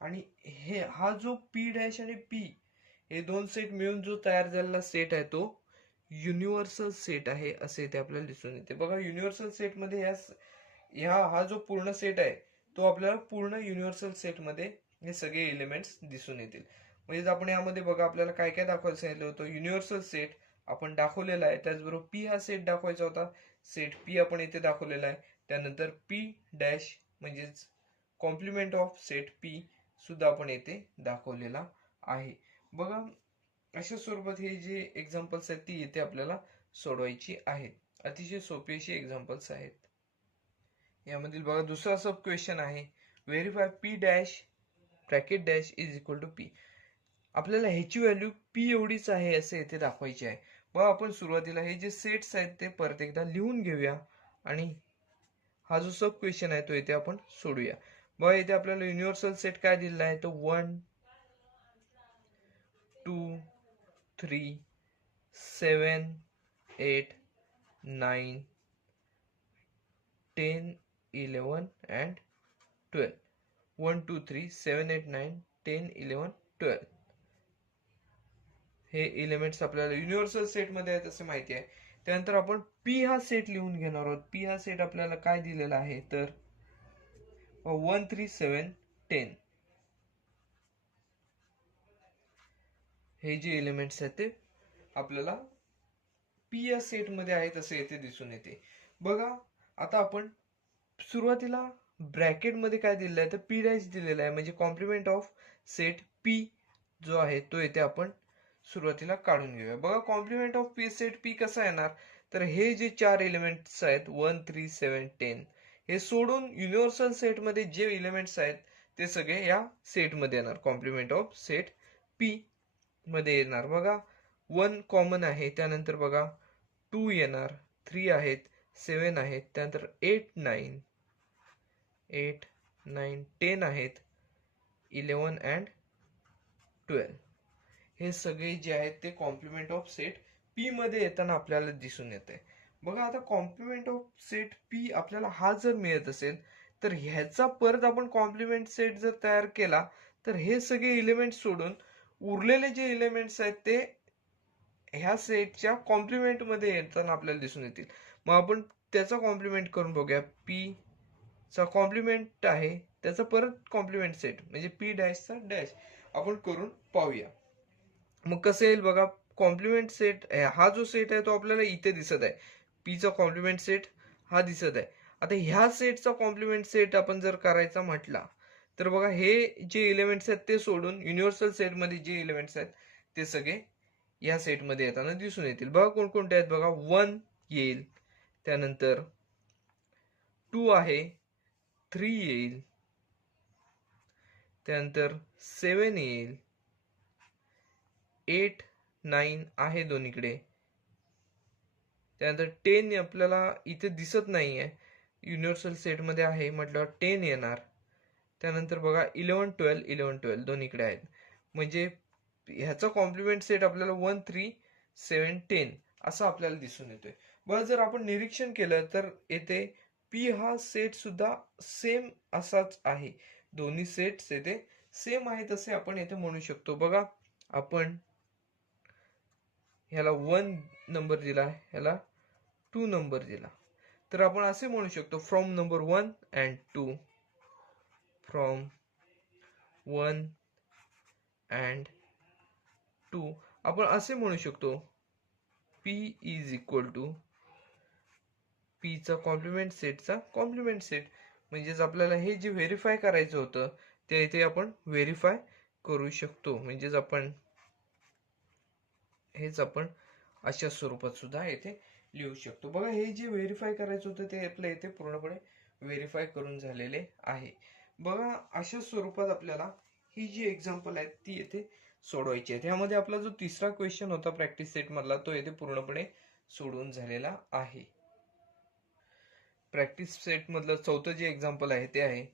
आणि हा जो पी डॅश आणि पी हे दोन सेट मिळून जो तयार झालेला सेट आहे तो युनिव्हर्सल सेट आहे असे इथे आपल्याला दिसून येते. बघा युनिव्हर्सल सेट मध्ये हा जो पूर्ण सेट आहे तो आपल्याला पूर्ण युनिव्हर्सल सेट मध्ये हे सगळे एलिमेंट्स दिसून येतील. म्हणजे आपण यामध्ये बघा आपल्याला काय काय दाखवायचं सांगितलं होतं. युनिव्हर्सल सेट आपण दाखवलेला आहे. त्याचबरोबर पी हा सेट दाखवायचा होता. सेट पी आपण इथे दाखवलेला आहे. त्यानंतर पी डॅश म्हणजेच कॉम्प्लिमेंट ऑफ सेट पी सुद्धा आपण येथे दाखवलेला आहे. बघा अशा स्वरूपात हे जे एक्झाम्पल्स आहेत ती इथे आपल्याला सोडवायची आहेत. अतिशय सोपी अशी एक्झाम्पल्स आहेत. यामधील बघा दुसरा सब क्वेश्चन आहे, verify P dash bracket dash is equal to P. आपल्याला ह्याची व्हॅल्यू पी एवढीच आहे असे इथे दाखवायची आहे. बघा आपण सुरुवातीला हे जे सेट्स आहेत ते परत एकदा लिहून घेऊया आणि हा जो सब क्वेश्चन आहे तो इथे आपण सोडूया. बघा इथे आपल्याला युनिव्हर्सल सेट काय दिलेला आहे तो 1 2 3 7 8 9 10 11 and 12. 1 2 3 7 8 9 10 11 12 हे एलिमेंट्स आपल्याला युनिव्हर्सल सेट मध्ये आहेत असे माहिती आहे. त्यानंतर आपण पी हा सेट लिहून घेणार आहोत. पी हा सेट आपल्याला काय दिलेला आहे तर 1 3 7 10 हे जे एलिमेंट्स आहेत ते आपल्याला पी या सेट मध्ये आहेत असे येथे दिसून येते. बघा आता आपण सुरुवातीला ब्रॅकेट मध्ये काय दिलेलं आहे तर पी डॅश दिलेला आहे, म्हणजे कॉम्प्लिमेंट ऑफ सेट पी जो आहे तो येथे आपण सुरुवातीला काढून घेऊया. बघा complement of P set P कसा येणार तर हे जे चार एलिमेंट्स आहेत 1 3 7 10 हे सोडून युनिव्हर्सल सेट मध्ये जे एलिमेंट्स आहेत ते सगळे या सेट मध्ये येणार. कॉम्प्लिमेंट ऑफ सेट पी मध्ये येणार. बघा 1 कॉमन आहे, त्यानंतर बघा 2 येणार, 3 आहेत, 7 आहेत, त्यानंतर 8 9 10 आहेत, 11 अँड 12 हे सगळे जे आहेत ते कॉम्प्लिमेंट ऑफ सेट पी मध्ये येताना आपल्याला दिसून येते. बघा आता कॉम्प्लिमेंट ऑफ सेट पी आपल्याला हा जर मिळत असेल तर ह्याचा परत आपण कॉम्प्लिमेंट सेट जर तयार केला तर हे सगळे एलिमेंट सोडून उरलेले जे एलिमेंट्स आहेत ते ह्या सेटच्या कॉम्प्लिमेंट मध्ये येताना आपल्याला दिसून येतील. मग आपण त्याचा कॉम्प्लिमेंट करून बघूया. पी चा कॉम्प्लिमेंट आहे त्याचा परत कॉम्प्लिमेंट सेट म्हणजे पी डॅशचा डॅश आपण करून पाहूया. मग कसं येईल बघा. कॉम्प्लिमेंट सेट हा जो सेट आहे तो आपल्याला इथे दिसत आहे. पी चा कॉम्प्लिमेंट सेट हा दिसत आहे. आता ह्या सेटचा कॉम्प्लिमेंट सेट आपण जर करायचा म्हटला तर बघा हे जे एलिमेंट्स आहेत ते सोडून युनिव्हर्सल सेट मध्ये जे एलिमेंट्स आहेत ते सगळे या सेट मध्ये येताना दिसून येतील. बघा कोणकोणते आहेत बघा. 1 येईल, त्यानंतर 2 आहे, 3 येईल, त्यानंतर 7 येईल, 8 9 आहे दोन्हीकडे, त्यानंतर 10 आपल्याला इथे दिसत नाहीये, युनिव्हर्सल सेट मध्ये आहे म्हटल्यावर 10 येणार. त्यानंतर बघा 11 12 दोन्हीकडे आहेत. म्हणजे ह्याचा कॉम्प्लिमेंट सेट आपल्याला 1 3 7 10 असं आपल्याला दिसून येतोय. बरं जर आपण निरीक्षण केलं तर येथे पी हा सेट सुद्धा सेम असाच आहे. दोन्ही सेट्स येथे सेम आहेत असे आपण येथे म्हणू शकतो. बघा आपण ह्याला 1 नंबर दिला, ह्याला 2 नंबर दिला, तर आपण असे म्हणू शकतो from number 1 and 2, from 1 and 2 आपण असे म्हणू शकतो. P is equal to P चा कॉम्प्लिमेंट सेटचा कॉम्प्लिमेंट सेट. म्हणजेच आपल्याला हे जे व्हेरीफाय करायचं होतं ते इथे आपण व्हेरीफाय करू शकतो. म्हणजेच आपण हेच आपण अशा स्वरूपात सुद्धा येथे लिहू शकतो. बघा हे जे व्हेरीफाय करायचं होतं ते आपल्या इथे पूर्णपणे व्हेरीफाय करून झालेले आहे. बघा अशा स्वरूपात आपल्याला ही जी एक्झाम्पल आहेत ती येथे सोडवायची आहेत. ह्यामध्ये आपला जो तिसरा क्वेश्चन होता प्रॅक्टिस सेट मधला तो येथे पूर्णपणे सोडवून झालेला आहे. प्रॅक्टिस सेट मधलं चौथं जे एक्झाम्पल आहे ते आहे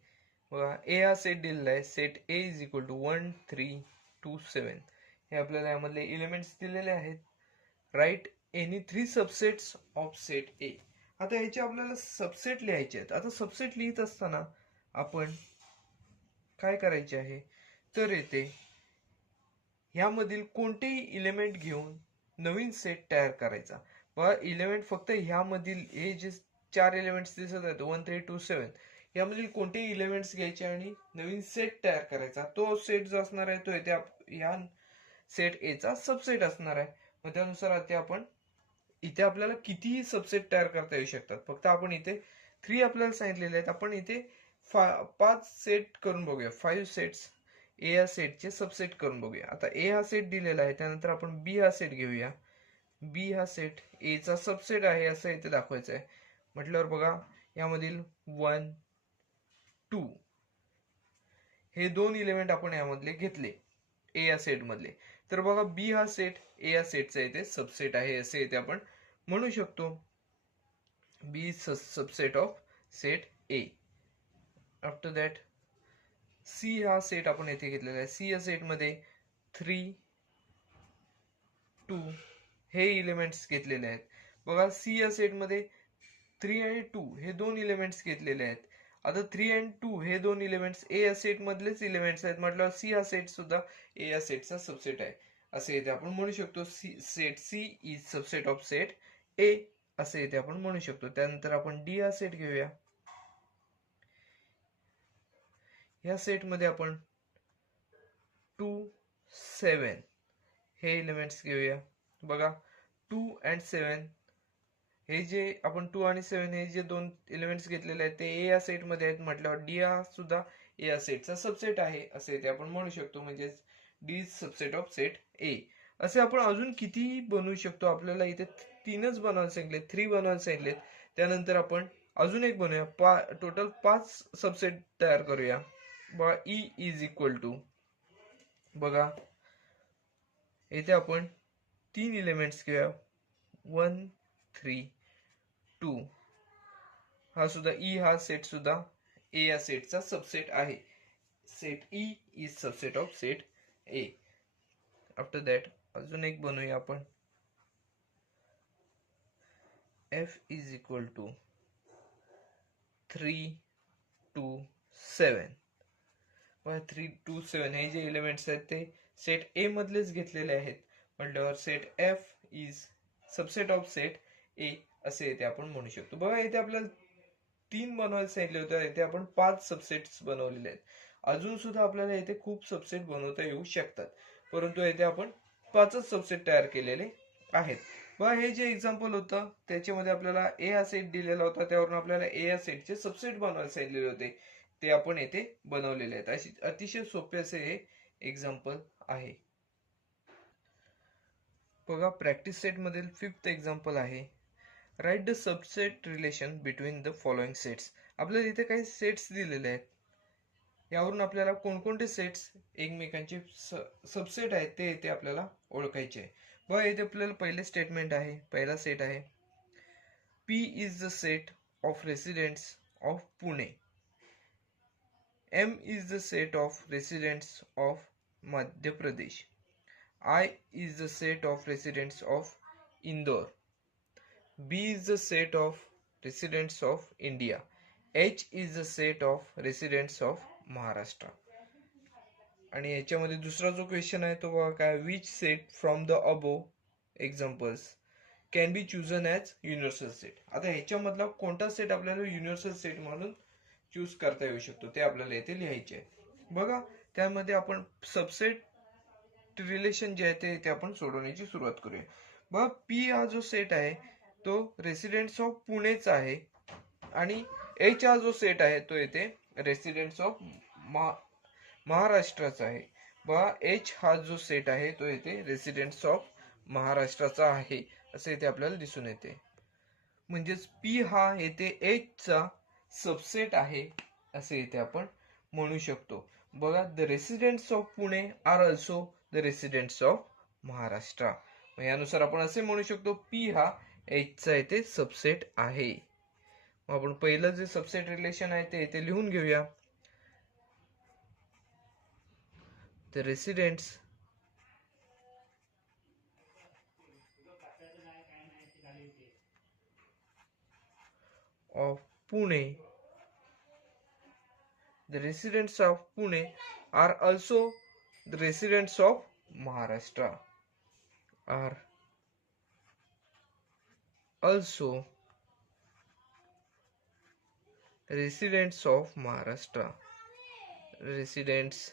बघा. ए हा सेट दिलेला आहे. Set A is equal to 1 3 2 7 हे आपल्याला यामधले एलिमेंट्स दिलेले आहेत. Write any 3 subsets of set ए. आता याचे आपल्याला सबसेट लिहायचे आहेत. आता सबसेट लिहित असताना आपण काय करायचे आहे तर येथे ह्यामधील कोणतेही इलेमेंट घेऊन नवीन सेट तयार करायचा. बघा एलिमेंट फक्त ह्यामधील हे जे 4 एलिमेंट्स दिसत आहेत 1 3 2 7 यामधील कोणतेही एलिमेंट्स घ्यायचे आणि नवीन सेट तयार करायचा. तो सेट जो असणार आहे तो येथे ह्या सेट ए चा सबसेट असणार आहे. मग त्यानुसार आता आपण इथे आपल्याला कितीही सबसेट तयार करता येऊ शकतात. फक्त आपण इथे 3 आपल्याला सांगितलेले आहेत. आपण इथे 5 सेट करून बघूया. 5 सेट्स ए या सेटचे सबसेट करून बघूया. आता ए हा सेट दिलेला आहे, त्यानंतर आपण बी हा सेट घेऊया. बी हा सेट ए चा सबसेट आहे असं इथे दाखवायचं आहे. म्हटल्यावर बघा यामधील 1 2 हे दोन इलेमेंट आपण यामधले घेतले ए या सेट मधले. तर बघा बी हा सेट ए या सेटचा इथे सबसेट आहे असे इथे आपण म्हणू शकतो. B subset of set A. After that C हा सेट आपण येथे घेतलेला आहे. सी या सेट मध्ये 3 2 हे इलेमेंट्स घेतलेले आहेत. बघा सी या सेट मध्ये 3 आणि 2 हे दोन इलेमेंट्स घेतलेले आहेत. आता 3 आणि 2 हे दोन इलेमेंट्स ए या सेट मधलेच इलेमेंट्स आहेत म्हटल्यावर सी हा सेट सुद्धा ए या सेटचा सबसेट आहे असे इथे आपण म्हणू शकतो. Set C is subset of set A असे इथे आपण म्हणू शकतो. त्यानंतर आपण डी हा सेट घेऊया. या सेट मध्ये आपण 2 7 हे एलिमेंट्स घेऊया. बघा 2 अँड 7 हे जे आपण 2 आणि 7 हे जे दोन एलिमेंट्स घेतलेले आहेत ते ए या सेट मध्ये आहेत म्हटल्यावर डी हा सुद्धा ए या सेटचा सबसेट आहे असे ते आपण म्हणू शकतो. म्हणजे D is subset of set A. असे आपण अजून कितीही बनवू शकतो. आपल्याला इथे 3च बनवायला सांगितले, 3 बनवायला सांगितलेत. त्यानंतर आपण अजून एक बनवूया. टोटल 5 सबसेट तयार करूया. बघा ई इज इक्वल टू बघा इथे आपण 3 एलिमेंट्स घेऊया 1 3 2 हा सुद्धा ई हा सेट सुद्धा ए या सेटचा सबसेट आहे. Set E is subset of set A. After that अजून एक बनवूया आपण. F is equal to 3 two 7. 3 2 7 हे जे एलिमेंट्स आहेत ते सेट ए मधलेच घेतलेले आहेत म्हटल्यावर set F is subset of set A असे इथे आपण म्हणू शकतो. बघा इथे आपल्याला 3 बनवायला सांगितले होते, इथे आपण 5 सबसेट्स बनवलेले आहेत. अजून सुद्धा आपल्याला इथे खूप सबसेट बनवता येऊ शकतात, परंतु इथे आपण 5च सबसेट तयार केलेले आहेत. बघा हे जे एक्झाम्पल होतं त्याच्यामध्ये आपल्याला ए हा सेट दिलेला होता, त्यावरून आपल्याला ए या सेटचे सबसेट बनवायला सांगितलेले होते, ते आपण येथे बनवलेले आहेत. अशी अतिशय सोपे असे हे एक्झाम्पल आहे. बघा प्रॅक्टिस सेट मधील 5th एक्झाम्पल आहे, write the subset relation between the following sets. आपल्याला इथे काही सेट्स दिलेले आहेत, यावरून आपल्याला कोणकोणते सेट्स एकमेकांचे सबसेट आहेत ते इथे आपल्याला ओळखायचे आहे. बघा इथे आपल्याला पहिले स्टेटमेंट आहे, पहिला सेट आहे, P is the set of residents of Pune. M is the set of residents of Madhya Pradesh. I is the set of residents of Indore. B is the set of residents of India. H is the set of residents of Maharashtra. आणि याच्यामध्ये दुसरा जो क्वेश्चन आहे तो बघा काय, which set from the above examples can be chosen as universal set. आता ह्याच्यामधला कोणता सेट आपल्याला युनिव्हर्सल सेट म्हणून चूज करता येऊ शकतो ते आपल्याला येथे लिहायचे आहे. बघा त्यामध्ये आपण सबसेट रिलेशन जे आहे ते आपण सोडवण्याची सुरुवात करूया. बघा पी हा जो सेट आहे तो रेसिडेंट्स ऑफ पुणेचा आहे आणि एच हा जो सेट आहे तो येथे रेसिडेंट्स ऑफ महाराष्ट्राचा आहे. बघा एच हा जो सेट आहे तो येथे रेसिडेंट्स ऑफ महाराष्ट्राचा आहे असे इथे आपल्याला दिसून येते. म्हणजेच पी हा येथे एच चा सबसेट आहे असे इथे आपण म्हणू शकतो. बघा the residents of Pune are also the residents of Maharashtra. यानुसार आपण असे म्हणू शकतो पी हा एच चा येथे सबसेट आहे. आपण पहिलं जे सबसेट रिलेशन आहे ते इथे लिहून घेऊया. The residents of Pune, the residents of Pune are also the residents of Maharashtra, are also residents of Maharashtra, residents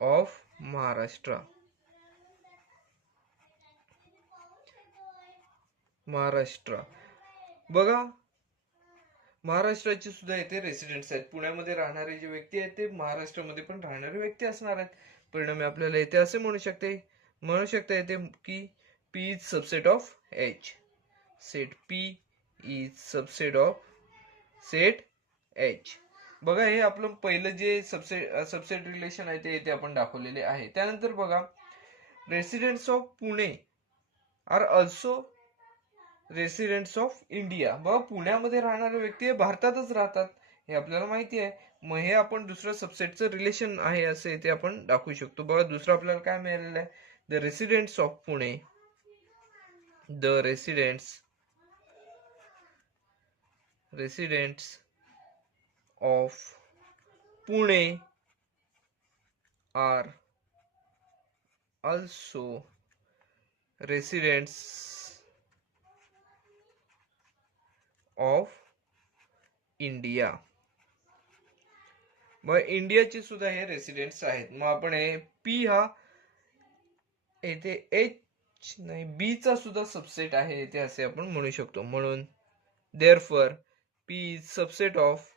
of Maharashtra, Maharashtra. बघा महाराष्ट्राचे सुद्धा येथे रेसिडेंट्स आहेत, पुण्यामध्ये राहणारे जे व्यक्ती आहेत ते महाराष्ट्रामध्ये पण राहणारे व्यक्ती असणार आहेत. परिणामी आपल्याला येथे असे म्हणू शकता येते की P is subset of H. Set P is subset of set H. बघा हे आपलं पहिलं जे सबसेट रिलेशन आहे ते येथे आपण दाखवलेले आहे. त्यानंतर बघा residents of Pune are also residents of India. बघा पुण्यामध्ये राहणारे व्यक्ती हे भारतातच राहतात हे आपल्याला माहिती आहे. मग हे आपण दुसऱ्या सबसेटचं रिलेशन आहे असे इथे आपण दाखवू शकतो. बघा दुसरं आपल्याला काय मिळालेलं आहे, the residents of Pune, the residents of Pune are also residents of India. मग इंडियाचे सुद्धा हे रेसिडेंट्स आहेत. मग आपण हे पी हा येथे एच नाही बी चा सुद्धा सबसेट आहे येथे असे आपण म्हणू शकतो. म्हणून therefore P is subset of,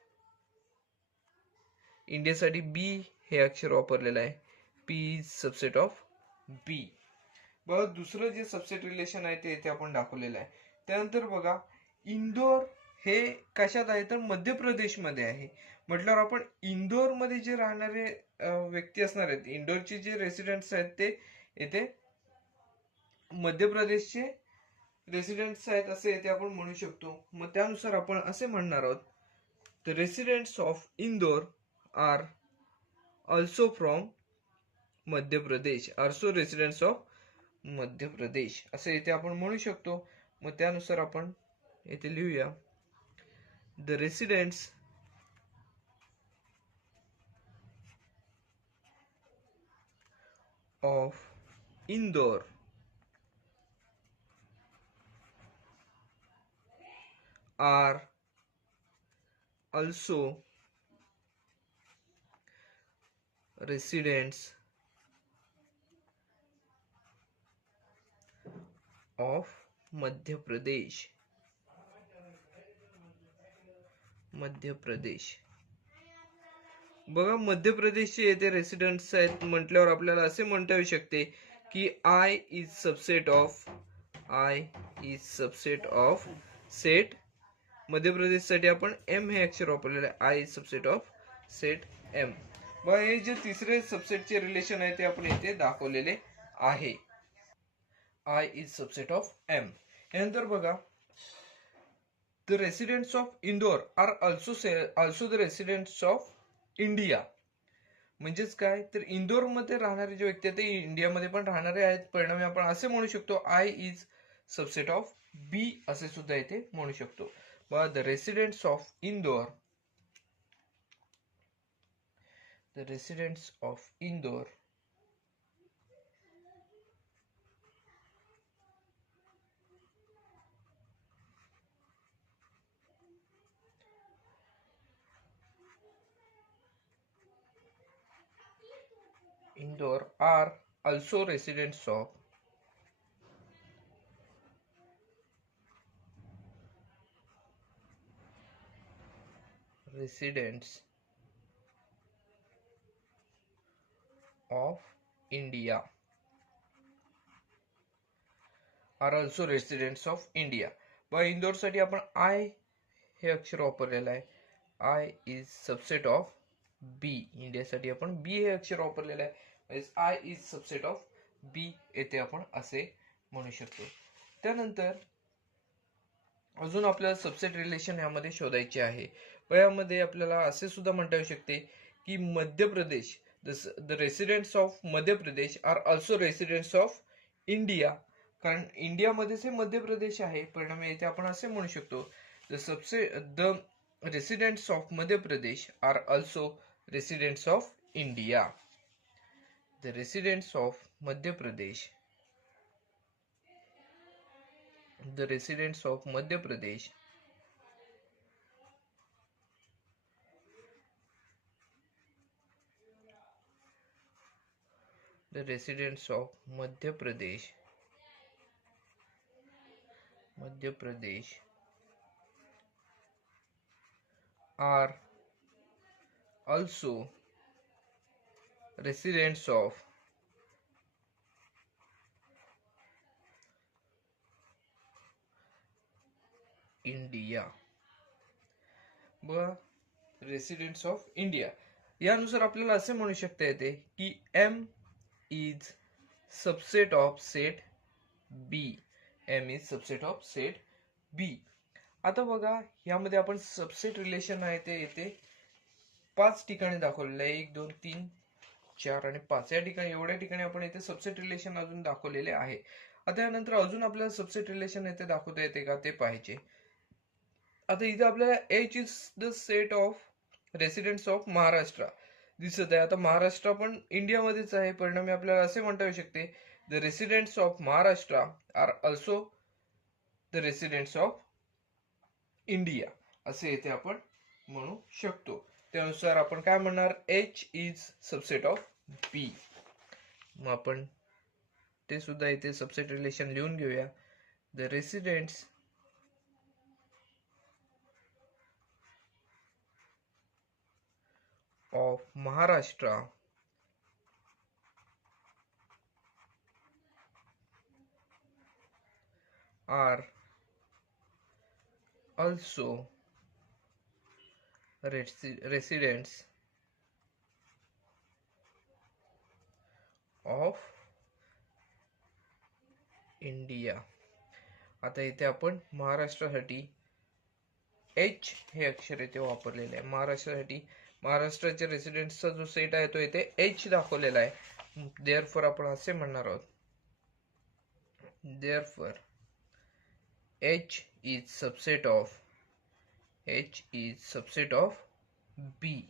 इंडियासाठी बी हे अक्षर वापरलेलं आहे, पी इज सबसेट ऑफ बी. बघा दुसरं जे सबसेट रिलेशन आहे ते इथे आपण दाखवलेलं आहे. त्यानंतर बघा इंदोर हे कशात आहे तर मध्य प्रदेश मध्ये आहे. म्हटल्यावर आपण इंदोर मध्ये जे राहणारे व्यक्ती असणार आहेत, इंदोरचे जे रेसिडेंट्स आहेत ते येथे मध्य प्रदेशचे रेसिडेंट्स आहेत असे येथे आपण म्हणू शकतो. मग त्यानुसार आपण असे म्हणणार आहोत, the residents of Indore are also from Madhya Pradesh, also residents of Madhya प्रदेश असे इथे आपण म्हणू शकतो. मग त्यानुसार आपण येथे लिहूया, the residents of Indore are also residents of Madhya Pradesh. Madhya Pradesh बघा, मध्य प्रदेशचे येथे रेसिडेंट्स आहेत म्हटल्यावर आपल्याला असे म्हणता येऊ शकते की I is subset of set. Madhya Pradesh साठी आपण एम हे अक्षर वापरलेले आहे. I is subset of set M. बघा, हे जे तिसरे सबसेटचे रिलेशन आहे ते आपण इथे दाखवलेले आहे. I is subset of M. यानंतर बघा, the residents of Indore are also the residents of India. म्हणजेच काय तर इंदोर मध्ये राहणारे जे व्यक्ती आहेत ते इंडियामध्ये पण राहणारे आहेत. परिणामी आपण असे म्हणू शकतो I is subset of B असे सुद्धा इथे म्हणू शकतो. The residents of Indore, the residents of Indore are also residents of India. Are also residents of India. बघा, इंदोर साठी आपण आय हे अक्षर वापरलेलं आहे. I is subset of B. इंडियासाठी आपण बी हे अक्षर वापरलेलं आहे. I is subset of B येथे आपण असे म्हणू शकतो. त्यानंतर अजून आपल्याला सबसेट रिलेशन यामध्ये शोधायचे आहे. यामध्ये आपल्याला असे सुद्धा म्हणता येऊ शकते की Madhya Pradesh, the residents of Madhya Pradesh are also residents of India. कारण इंडियामध्येच हे मध्य प्रदेश आहे. परिणामी येथे आपण असे म्हणू शकतो the residents of Madhya Pradesh are also residents of India. The residents of Madhya Pradesh, the residents of Madhya Pradesh are also residents of India. व रेसिडेंट्स ऑफ इंडिया यानुसार आपल्याला असे म्हणू शकता येते की M is subset of set B. M is subset of set B. आता बघा, यामध्ये आपण सबसेट रिलेशन आहे ते येते 5 ठिकाणी दाखवलेलं आहे. 1 2 3 4 आणि 5 या ठिकाणी, एवढ्या ठिकाणी आपण येथे सबसेट रिलेशन अजून दाखवलेले आहे. आता यानंतर अजून आपल्याला सबसेट रिलेशन येथे दाखवता येते का ते पाहिजे. आता इथे आपल्याला H is the set of residents of Maharashtra दिसत आहे. आता महाराष्ट्र पण इंडियामध्येच आहे. परिणामी आपल्याला असे म्हणता येऊ शकते the residents of Maharashtra are also the residents of India असे येथे आपण म्हणू शकतो. त्यानुसार आपण काय म्हणणार, H is subset of B. मग आपण ते सुद्धा इथे सबसेट रिलेशन लिहून घेऊया. The residents of Maharashtra are also residents of India. आता इथे आपण महाराष्ट्रासाठी एच हे अक्षर इथे वापरलेले आहे. महाराष्ट्राच्या रेसिडेंट्सचा जो सेट आहे तो इथे एच दाखवलेला आहे. देअरफॉर आपण असे म्हणणार आहोत, therefore H is subset of B.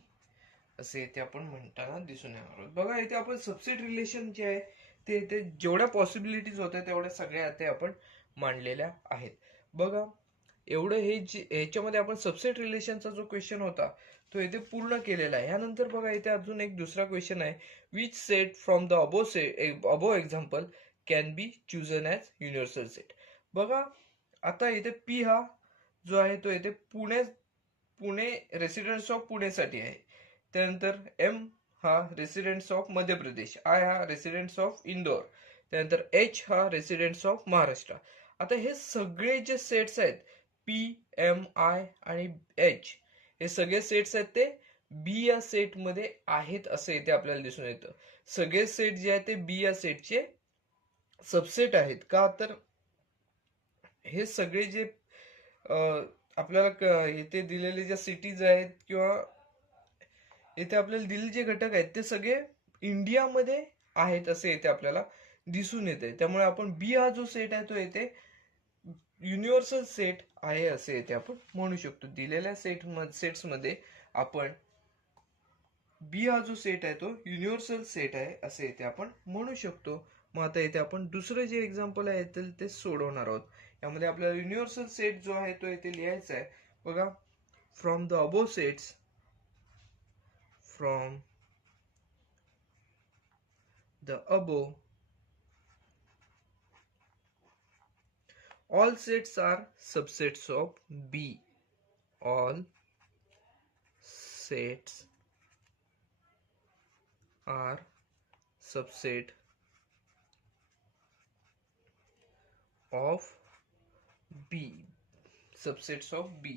असे इथे आपण म्हणताना दिसून येणार आहोत. बघा इथे आपण सबसेट रिलेशन जे आहे ते इथे जेवढ्या पॉसिबिलिटीज होत्या तेवढ्या सगळ्या इथे आपण मांडलेल्या आहेत. बघा एवढं हे ह्याच्यामध्ये आपण सबसेट रिलेशनचा जो क्वेश्चन होता तो इथे पूर्ण केलेला आहे. यानंतर बघा इथे अजून एक दुसरा क्वेश्चन आहे, which set from the above example can be chosen as universal set. बघा आता इथे पी हा जो आहे तो इथे पुणे रेसिडेंट्स ऑफ पुणेसाठी आहे. त्यानंतर एम हा residents of Madhya Pradesh, I हा रेसिडेंट्स ऑफ इंदोर, त्यानंतर एच हा रेसिडेंट्स ऑफ महाराष्ट्र. आता हे सगळे जे सेट्स आहेत पी, एम, आय आणि एच हे सगळे सेट्स आहेत ते बी या सेट मध्ये आहेत असं इथे आपल्याला दिसून येतं. सगळे सेट जे आहेत ते बी या सेटचे सबसेट आहेत. का तर हे सगळे जे आपल्याला इथे दिलेले ज्या सिटीज आहेत किंवा इथे आपल्याला दिलेले जे घटक आहेत ते सगळे इंडियामध्ये आहेत असे इथे आपल्याला दिसून येते. त्यामुळे आपण बी हा जो सेट आहे तो इथे युनिव्हर्सल सेट आहे असे इथे आपण म्हणू शकतो. दिलेल्या सेट्स मध्ये आपण बी हा जो सेट आहे तो युनिव्हर्सल सेट आहे असे इथे आपण म्हणू शकतो. मग आता इथे आपण दुसरं जे एक्झाम्पल आहे ते सोडवणार आहोत. यामध्ये आपल्याला युनिव्हर्सल सेट जो आहे तो इथे लिहायचा आहे. बघा from the above sets, from the above all sets are subsets of B. All sets are subset of B. Subsets of B.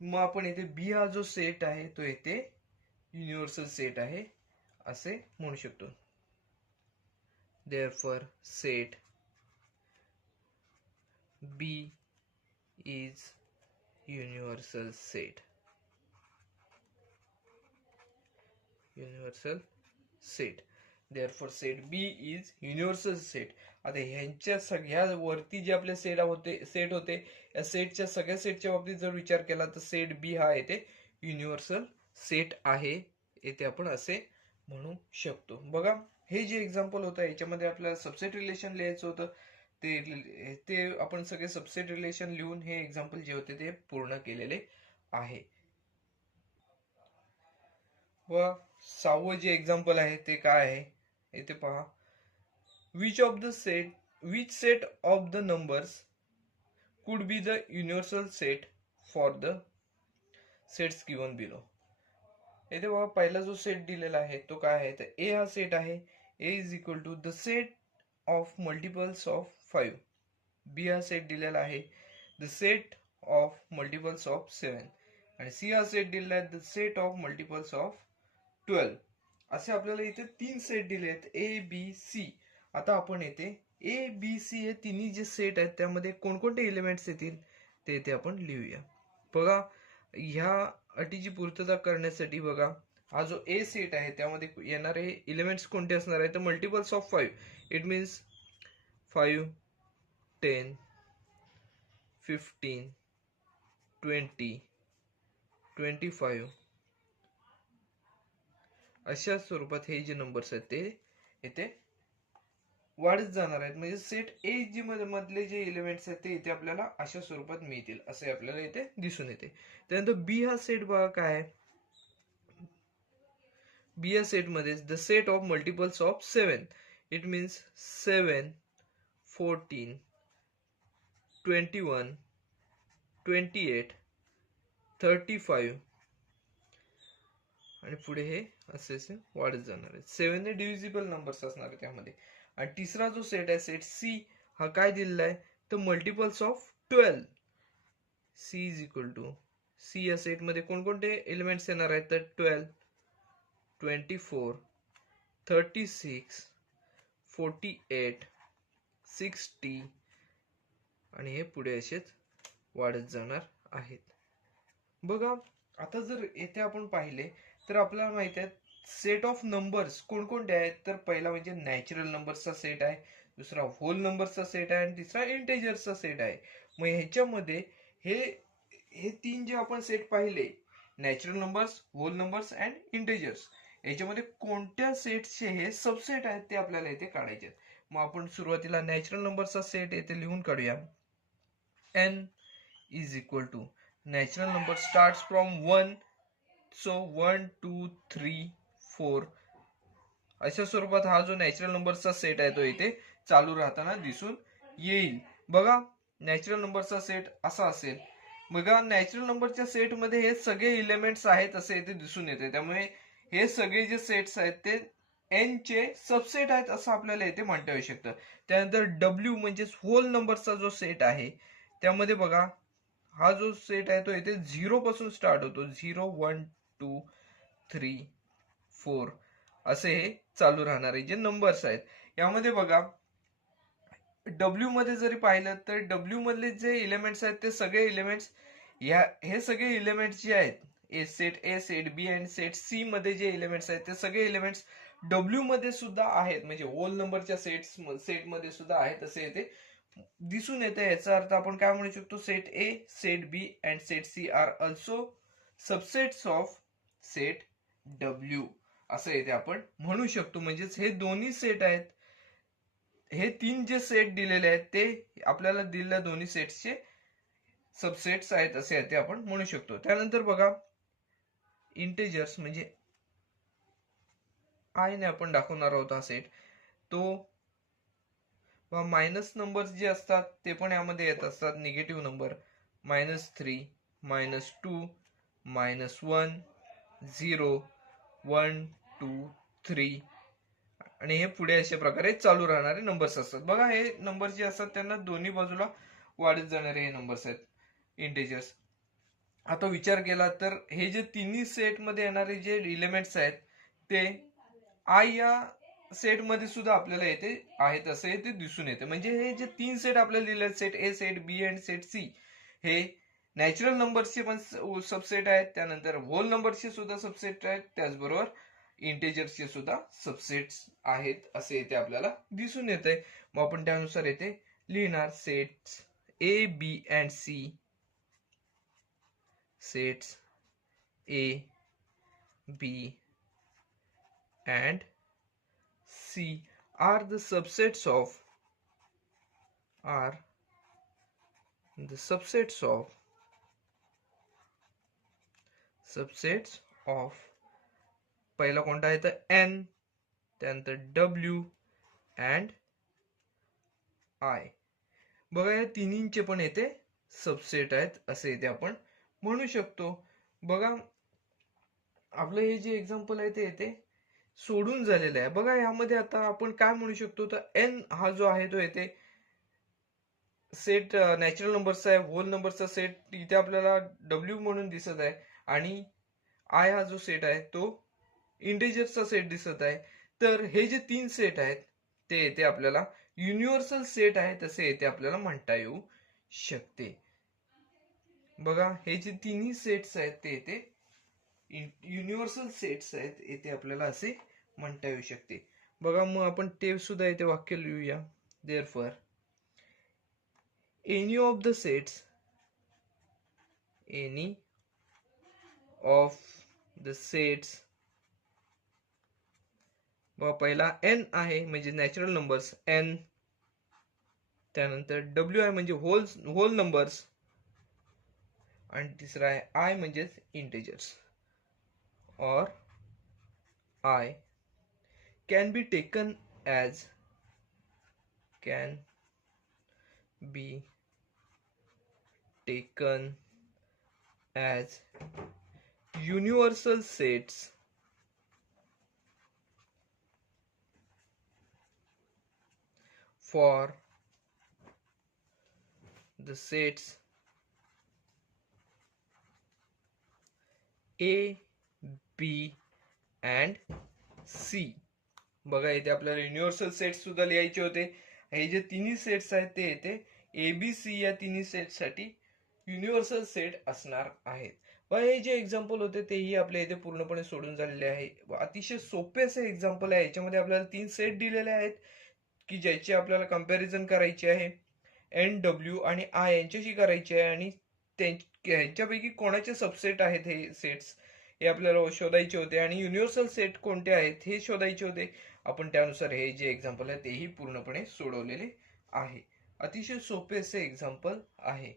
मग आपण इथे B हा जो सेट आहे तो इथे युनिव्हर्सल सेट आहे असे म्हणू शकतो. Therefore set B is universal set. Universal set. Therefore set B is universal set. आता ह्यांच्या सगळ्या वरती जे आपले सेट होते या सेटच्या सगळ्या सेटच्या बाबतीत जर विचार केला तर सेट बी हा येथे युनिव्हर्सल सेट आहे येथे आपण असे म्हणू शकतो. बघा हे जे एक्झाम्पल होतं याच्यामध्ये आपल्याला सबसेट रिलेशन लिहायचं होतं. ते आपण सगळे सबसेट रिलेशन लिहून हे एक्झाम्पल जे होते ते पूर्ण केलेले आहे. व 6वं जे एक्झाम्पल आहे ते काय आहे इथे पहा. which set of the numbers could be the universal set for the sets given below. इथे बघा पहिला जो सेट दिलेला आहे तो काय आहे तर ए हा सेट आहे. A is equal to the set of multiples of 5. B हा सेट दिलेला आहे the set of multiples of 7 आणि सी हा सेट दिलेला आहे the set of multiples of 12. असे आपल्याला इथे 3 सेट दिले आहेत ए बी सी. आता आपण येथे ए बी सी हे तिन्ही जे सेट आहेत त्यामध्ये कोणकोणते एलिमेंट्स येतील ते इथे आपण लिहूया. बघा ह्या अटीची पूर्तता करण्यासाठी बघा हा जो ए सेट आहे त्यामध्ये येणारे एलिमेंट्स कोणते असणार आहे तर मल्टिपल्स ऑफ 5. इट मीन्स 5, 10, 15, 20, 25 अशा स्वरूपात हे जे नंबर्स आहेत ते इथे वाढत जाणार आहेत. म्हणजे सेट ए जी मधले जे एलिमेंट्स आहेत ते इथे आपल्याला अशा स्वरूपात मिळतील असे आपल्याला इथे दिसून येते. त्यानंतर बी हा सेट बघा काय आहे. बी या सेट मध्ये the set of multiples of 7. It means 7, 14, 21, 28, 35 आणि पुढे हे असे असे वाढत जाणार आहेत. 7 हे डिव्हिजिबल नंबर्स असणार आहेत त्यामध्ये. आणि तिसरा जो सेट आहे सेट सी हा काय दिलेला आहे तर multiples of 12. C is equal to C या सेट मध्ये कोणकोणते एलिमेंट्स येणार आहेत तर 12, 24, 36, 48, 60 आणि हे पुढे असेच वाढत जाणार आहेत. बघा आता जर येथे आपण पाहिले तर आपल्याला माहित आहे सेट ऑफ नंबर्स कोणकोणते आहेत तर पहिला म्हणजे नॅचरल नंबर्सचा सेट आहे, दुसरा होल नंबर्सचा सेट आहे आणि तिसरा इंटेजर्सचा सेट आहे. मग ह्याच्यामध्ये हे 3 जे आपण सेट पाहिले natural numbers, whole numbers and integers. याच्यामध्ये कोणत्या सेटचे हे सबसेट आहेत ते आपल्याला इथे काढायचे आहेत. मग आपण सुरुवातीला नॅचरल नंबरचा सेट येथे लिहून काढूया. n is equal to natural number starts from 1, so 1 2 3 4. अशा स्वरूपात हा जो नॅचरल नंबरचा सेट आहे तो इथे चालू राहताना दिसून येईल. बघा नॅचरल नंबरचा सेट असा असेल. बघा नॅचरल नंबरच्या सेट मध्ये हे सगळे इलेमेंट्स आहेत असे इथे दिसून येते. त्यामुळे हे सगळे जे सेट्स आहेत ते एन चे सबसेट आहेत असं आपल्याला इथे म्हणता येऊ शकतं. त्यानंतर डब्ल्यू म्हणजेच होल नंबरचा जो सेट आहे त्यामध्ये बघा हा जो सेट आहे तो इथे 0 पासून स्टार्ट होतो. 0 1 2 3 4 असे हे चालू राहणारे जे नंबर्स आहेत. यामध्ये बघा डब्ल्यू मध्ये जरी पाहिलं तर डब्ल्यू मधले जे इलेमेंट्स आहेत ते सगळे इलेमेंट्स हे सगळे इलेमेंट्स जे आहेत set A, set B and set C मध्ये जे इलेमेंट्स आहेत ते सगळे इलेमेंट्स डब्ल्यू मध्ये सुद्धा आहेत. म्हणजे होल नंबरच्या सेट मध्ये सुद्धा आहेत असे येते दिसून येते. याचा अर्थ आपण काय म्हणू शकतो, set A, set B and set C are also subsets of set W असं येते आपण म्हणू शकतो. म्हणजेच हे दोन्ही सेट आहेत, हे तीन जे सेट दिलेले आहेत ते आपल्याला दिलेल्या दोन्ही सेट्सचे सबसेट्स आहेत असे येते आपण म्हणू शकतो. त्यानंतर बघा इंटेजर्स म्हणजे आय ने आपण दाखवणार आहोत हा सेट. तो मायनस नंबर जे असतात ते पण यामध्ये येत असतात. निगेटिव्ह नंबर -3, -2, -1, 0 1 2 3 आणि हे पुढे अशा प्रकारे चालू राहणारे नंबर्स असतात. बघा हे नंबर जे असतात त्यांना दोन्ही बाजूला वाढत जाणारे हे नंबर्स आहेत इंटेजर्स. आता विचार केला तर हे जे तिन्ही सेट मध्ये येणारे जे एलिमेंट्स आहेत ते आय या सेट मध्ये सुद्धा आपल्याला येथे आहेत असे ते दिसून येते. म्हणजे हे जे तीन सेट आपल्याला दिले आहेत, set A, set B and set C, हे नॅचरल नंबरचे पण सबसेट आहेत. त्यानंतर होल नंबरचे सुद्धा सबसेट आहेत. त्याचबरोबर इंटेजर्सचे सुद्धा सबसेट्स आहेत असे येथे आपल्याला दिसून येते. मग आपण त्यानुसार येथे लिहिणार sets A, B and C. Sets A, B and C are the subsets of पहिला कोणता आहे तर N, त्यानंतर W and I. बघा या तिन्हींचे पण येथे सबसेट आहेत असे येथे आपण म्हणू शकतो. बघा आपलं हे जे एक्झाम्पल आहे ते येथे सोडून झालेलं आहे. बघा यामध्ये आता आपण काय म्हणू शकतो तर एन हा जो आहे तो येथे सेट नॅचरल नंबरचा आहे, होल नंबरचा सेट इथे आपल्याला डब्ल्यू म्हणून दिसत आहे आणि आय हा जो सेट आहे तो इंटेजर्सचा सेट दिसत आहे. तर हे जे तीन सेट आहेत ते येथे आपल्याला युनिव्हर्सल सेट आहे तसे येथे आपल्याला म्हणता येऊ शकते. बघा हे जे तिन्ही सेट्स आहेत ते येथे युनिव्हर्सल सेट्स आहेत येथे आपल्याला असे म्हणता येऊ शकते. बघा मग आपण ते सुद्धा इथे वाक्य लिहूया. Therefore any of the sets बघा पहिला एन आहे म्हणजे नॅचरल नंबर्स एन, त्यानंतर डब्ल्यू आहे म्हणजे होल नंबर्स आणि तिसरा आहे आय म्हणजेच integers or I can be taken as universal sets for the sets A, B and C. बघा इथे आपल्याला युनिव्हर्सल सेट सुद्धा लिहायचे होते. हे जे तिन्ही सेट्स आहेत ते येते ए, बी, सी या तिन्ही सेट साठी युनिव्हर्सल सेट असणार आहेत. हे जे एक्झाम्पल होते तेही आपल्या इथे पूर्णपणे सोडून झालेले आहे. अतिशय सोपे असे एक्झाम्पल आहे. याच्यामध्ये आपल्याला तीन सेट दिलेले आहेत की ज्याची आपल्याला कंपॅरिझन करायची आहे. एन, डब्ल्यू आणि आय यांच्याशी करायची आहे आणि ह्याच्यापैकी कोणाचे सबसेट आहेत हे सेट्स हे आपल्याला शोधायचे होते आणि युनिव्हर्सल सेट कोणते आहेत हे शोधायचे होते. आपण त्यानुसार हे जे एक्झाम्पल आहे तेही पूर्णपणे सोडवलेले आहे. अतिशय सोपे असे एक्झाम्पल आहे.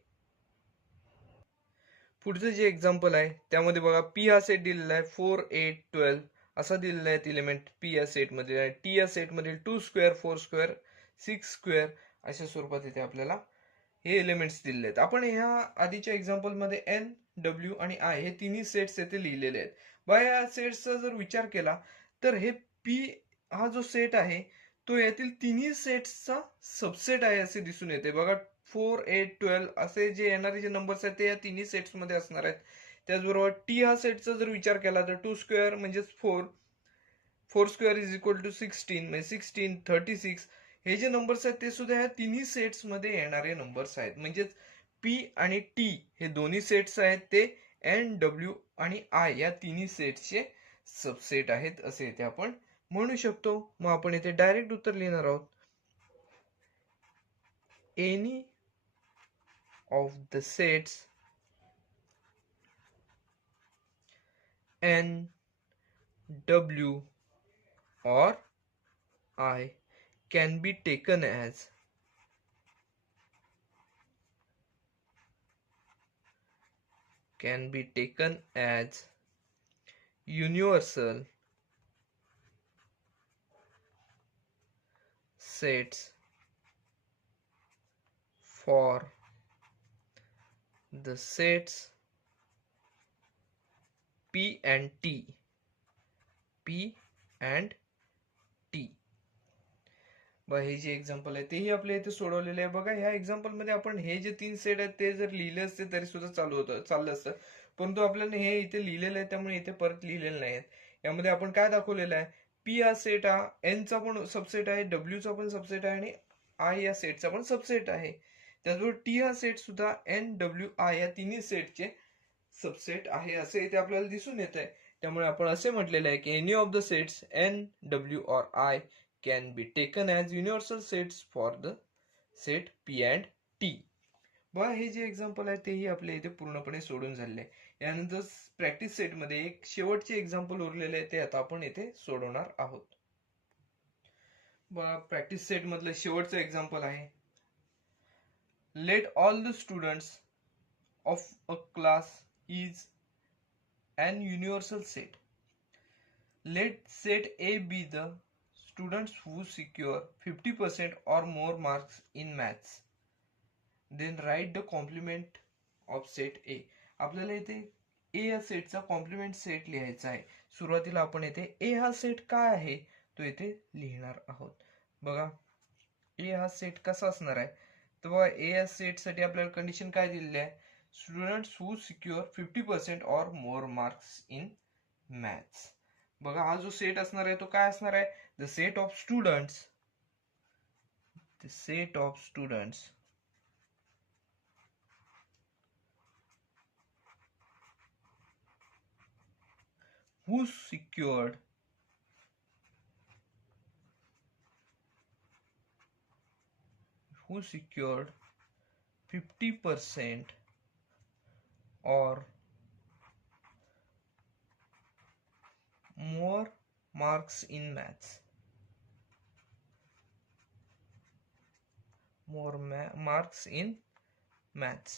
पुढचं जे एक्झाम्पल आहे त्यामध्ये बघा पी हा सेट दिलेला आहे 4 8 12 असा दिलेला आहे एलिमेंट पी या सेट मध्ये आहे. टी या सेट मध्ये 2 स्क्वेअर 4 स्क्वेअर 6 स्क्वेअर अशा स्वरूपात इथे आपल्याला हे एलिमेंट्स दिलेले आहेत. आपण ह्या आधीच्या एक्झाम्पल मध्ये एन डब्ल्यू आणि आय हे तिन्ही सेट्स येथे लिहिलेले आहेत. बघा या सेट्सचा जर विचार केला तर हे पी हा जो सेट आहे तो यातील तिन्ही सेट्सचा सबसेट आहे असे दिसून येते. बघा 4 8 12 असे जे येणारे जे नंबर्स आहेत ते या तिन्ही सेट्स मध्ये असणार आहेत. त्याचबरोबर टी हा सेटचा जर विचार केला तर 2 स्क्वेअर म्हणजे 4 स्क्वेअर इज इक्वल टू 16 म्हणजे 16 36 हे जे नंबर्स आहेत ते सुद्धा या तिन्ही सेट्स मध्ये येणारे नंबर्स आहेत. म्हणजेच पी आणि टी हे दोन्ही सेट्स आहेत ते एन डब्ल्यू आणि आय या तिन्ही सेट्सचे सबसेट आहेत असे इथे आपण म्हणू शकतो. मग आपण इथे डायरेक्ट उत्तर लिहिणार आहोत. Any of the sets N, W or I can be taken as universal sets for the sets P and T. हे जे एक्झाम्पल आहे तेही आपल्या इथे सोडवलेले आहे. बघा ह्या एक्झाम्पल मध्ये आपण हे जे 3 सेट आहेत ते जर लिहिले असते तरी सुद्धा चाललं असतं, परंतु आपल्याला हे इथे लिहिलेलं आहे त्यामुळे इथे परत लिहिलेलं नाही. यामध्ये आपण काय दाखवलेलं आहे, पी हा सेट हा एन चा पण सबसेट आहे, डब्ल्यू चा पण सबसेट आहे आणि आय या सेटचा पण सबसेट आहे. त्याचबरोबर टी हा सेट सुद्धा एन डब्ल्यू आय या तिन्ही सेटचे सबसेट आहे असे इथे आपल्याला दिसून येत आहे. त्यामुळे आपण असे म्हटलेले आहे की any of the sets N W और I can be taken as universal sets for the set P and T. बघा हे जे एक्झाम्पल आहे तेही आपल्या इथे पूर्णपणे सोडून झालेले आहे. यानंतर प्रॅक्टिस सेट मध्ये एक शेवटचे एक्झाम्पल उरलेले आहे ते आता आपण इथे सोडवणार आहोत. बघा प्रॅक्टिस सेट मधलं शेवटचं एक्झाम्पल आहे. Let all the students of a class is an universal set. Let set A be the students who secure 50% or more marks in maths. Then write the complement of set A. आपल्याला इथे A या सेटचा कॉम्प्लिमेंट सेट लिहायचा आहे. सुरुवातीला आपण इथे A हा सेट काय आहे तो इथे लिहिणार आहोत. बघा A हा सेट कसा असणार आहे तर बघा A या सेट साठी आपल्याला कंडिशन काय दिलेली आहे, स्टुडंट्स हू सिक्युअर 50% और मोर मार्क्स इन मॅथ्स. बघा हा जो सेट असणार आहे तो काय असणार आहे, the set of students who secured 50% or more marks in maths. Marks in maths.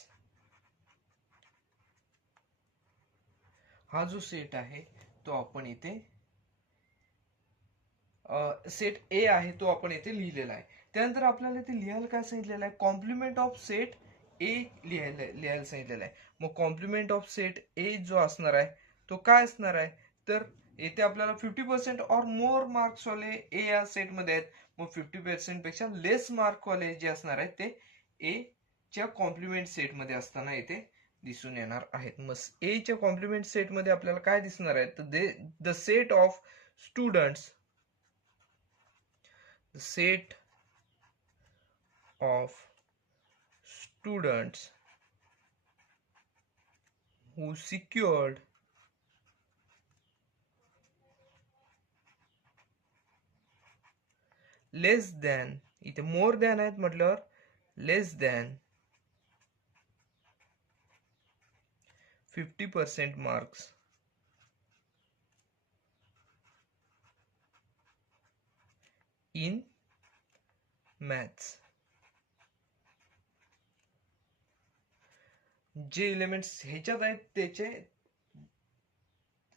हा जो सेट आहे तो आपण इथे सेट ए आहे तो आपण इथे लिहिलेला आहे. त्यानंतर आपल्याला इथे लिहायला काय सांगितलेलं आहे, कॉम्प्लिमेंट ऑफ सेट ए लिहायला सांगितलेलं आहे. मग कॉम्प्लिमेंट ऑफ सेट ए जो असणार आहे तो काय असणार आहे तर इथे आपल्याला 50% और मोर मार्क्स वाले ए या सेट मध्ये आहेत. मग 50% पेक्षा लेस मार्क वाले जे असणार आहेत ते ए च्या कॉम्प्लिमेंट सेट मध्ये असताना इथे दिसून येणार आहेत. मग ए च्या कॉम्प्लिमेंट सेट मध्ये आपल्याला काय दिसणार आहे तर the set of students who secured less than, इथे मोर दॅन आहेत म्हटल्यावर लेस दॅन 50% marks in maths. जे एलिमेंट्स ह्याच्यात आहेत त्याचे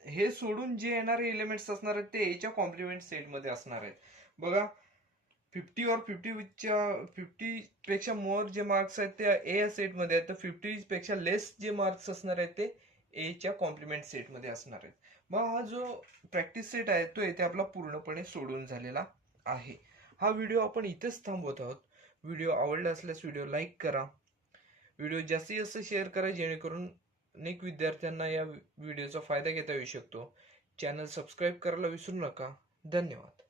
हे सोडून जे येणारे एलिमेंट्स असणार आहेत ते एच्या कॉम्प्लिमेंट सेट मध्ये असणार आहेत. बघा 50 पेक्षा मोर जे मार्क्स आहेत ते ए या सेट मध्ये आहेत, तर 50 पेक्षा लेस जे मार्क्स असणार आहेत ते ए च्या कॉम्प्लिमेंट सेट मध्ये असणार आहेत. मग हा जो प्रॅक्टिस सेट आहे तो येथे आपला पूर्णपणे सोडून झालेला आहे. हा व्हिडिओ आपण इथेच थांबवत आहोत. व्हिडिओ आवडला असल्यास व्हिडिओ लाईक करा, व्हिडिओ जास्तीत जास्त शेअर करा, जेणेकरून अनेक विद्यार्थ्यांना या व्हिडिओचा फायदा घेता येऊ शकतो. चॅनल सबस्क्राईब करायला विसरू नका. धन्यवाद.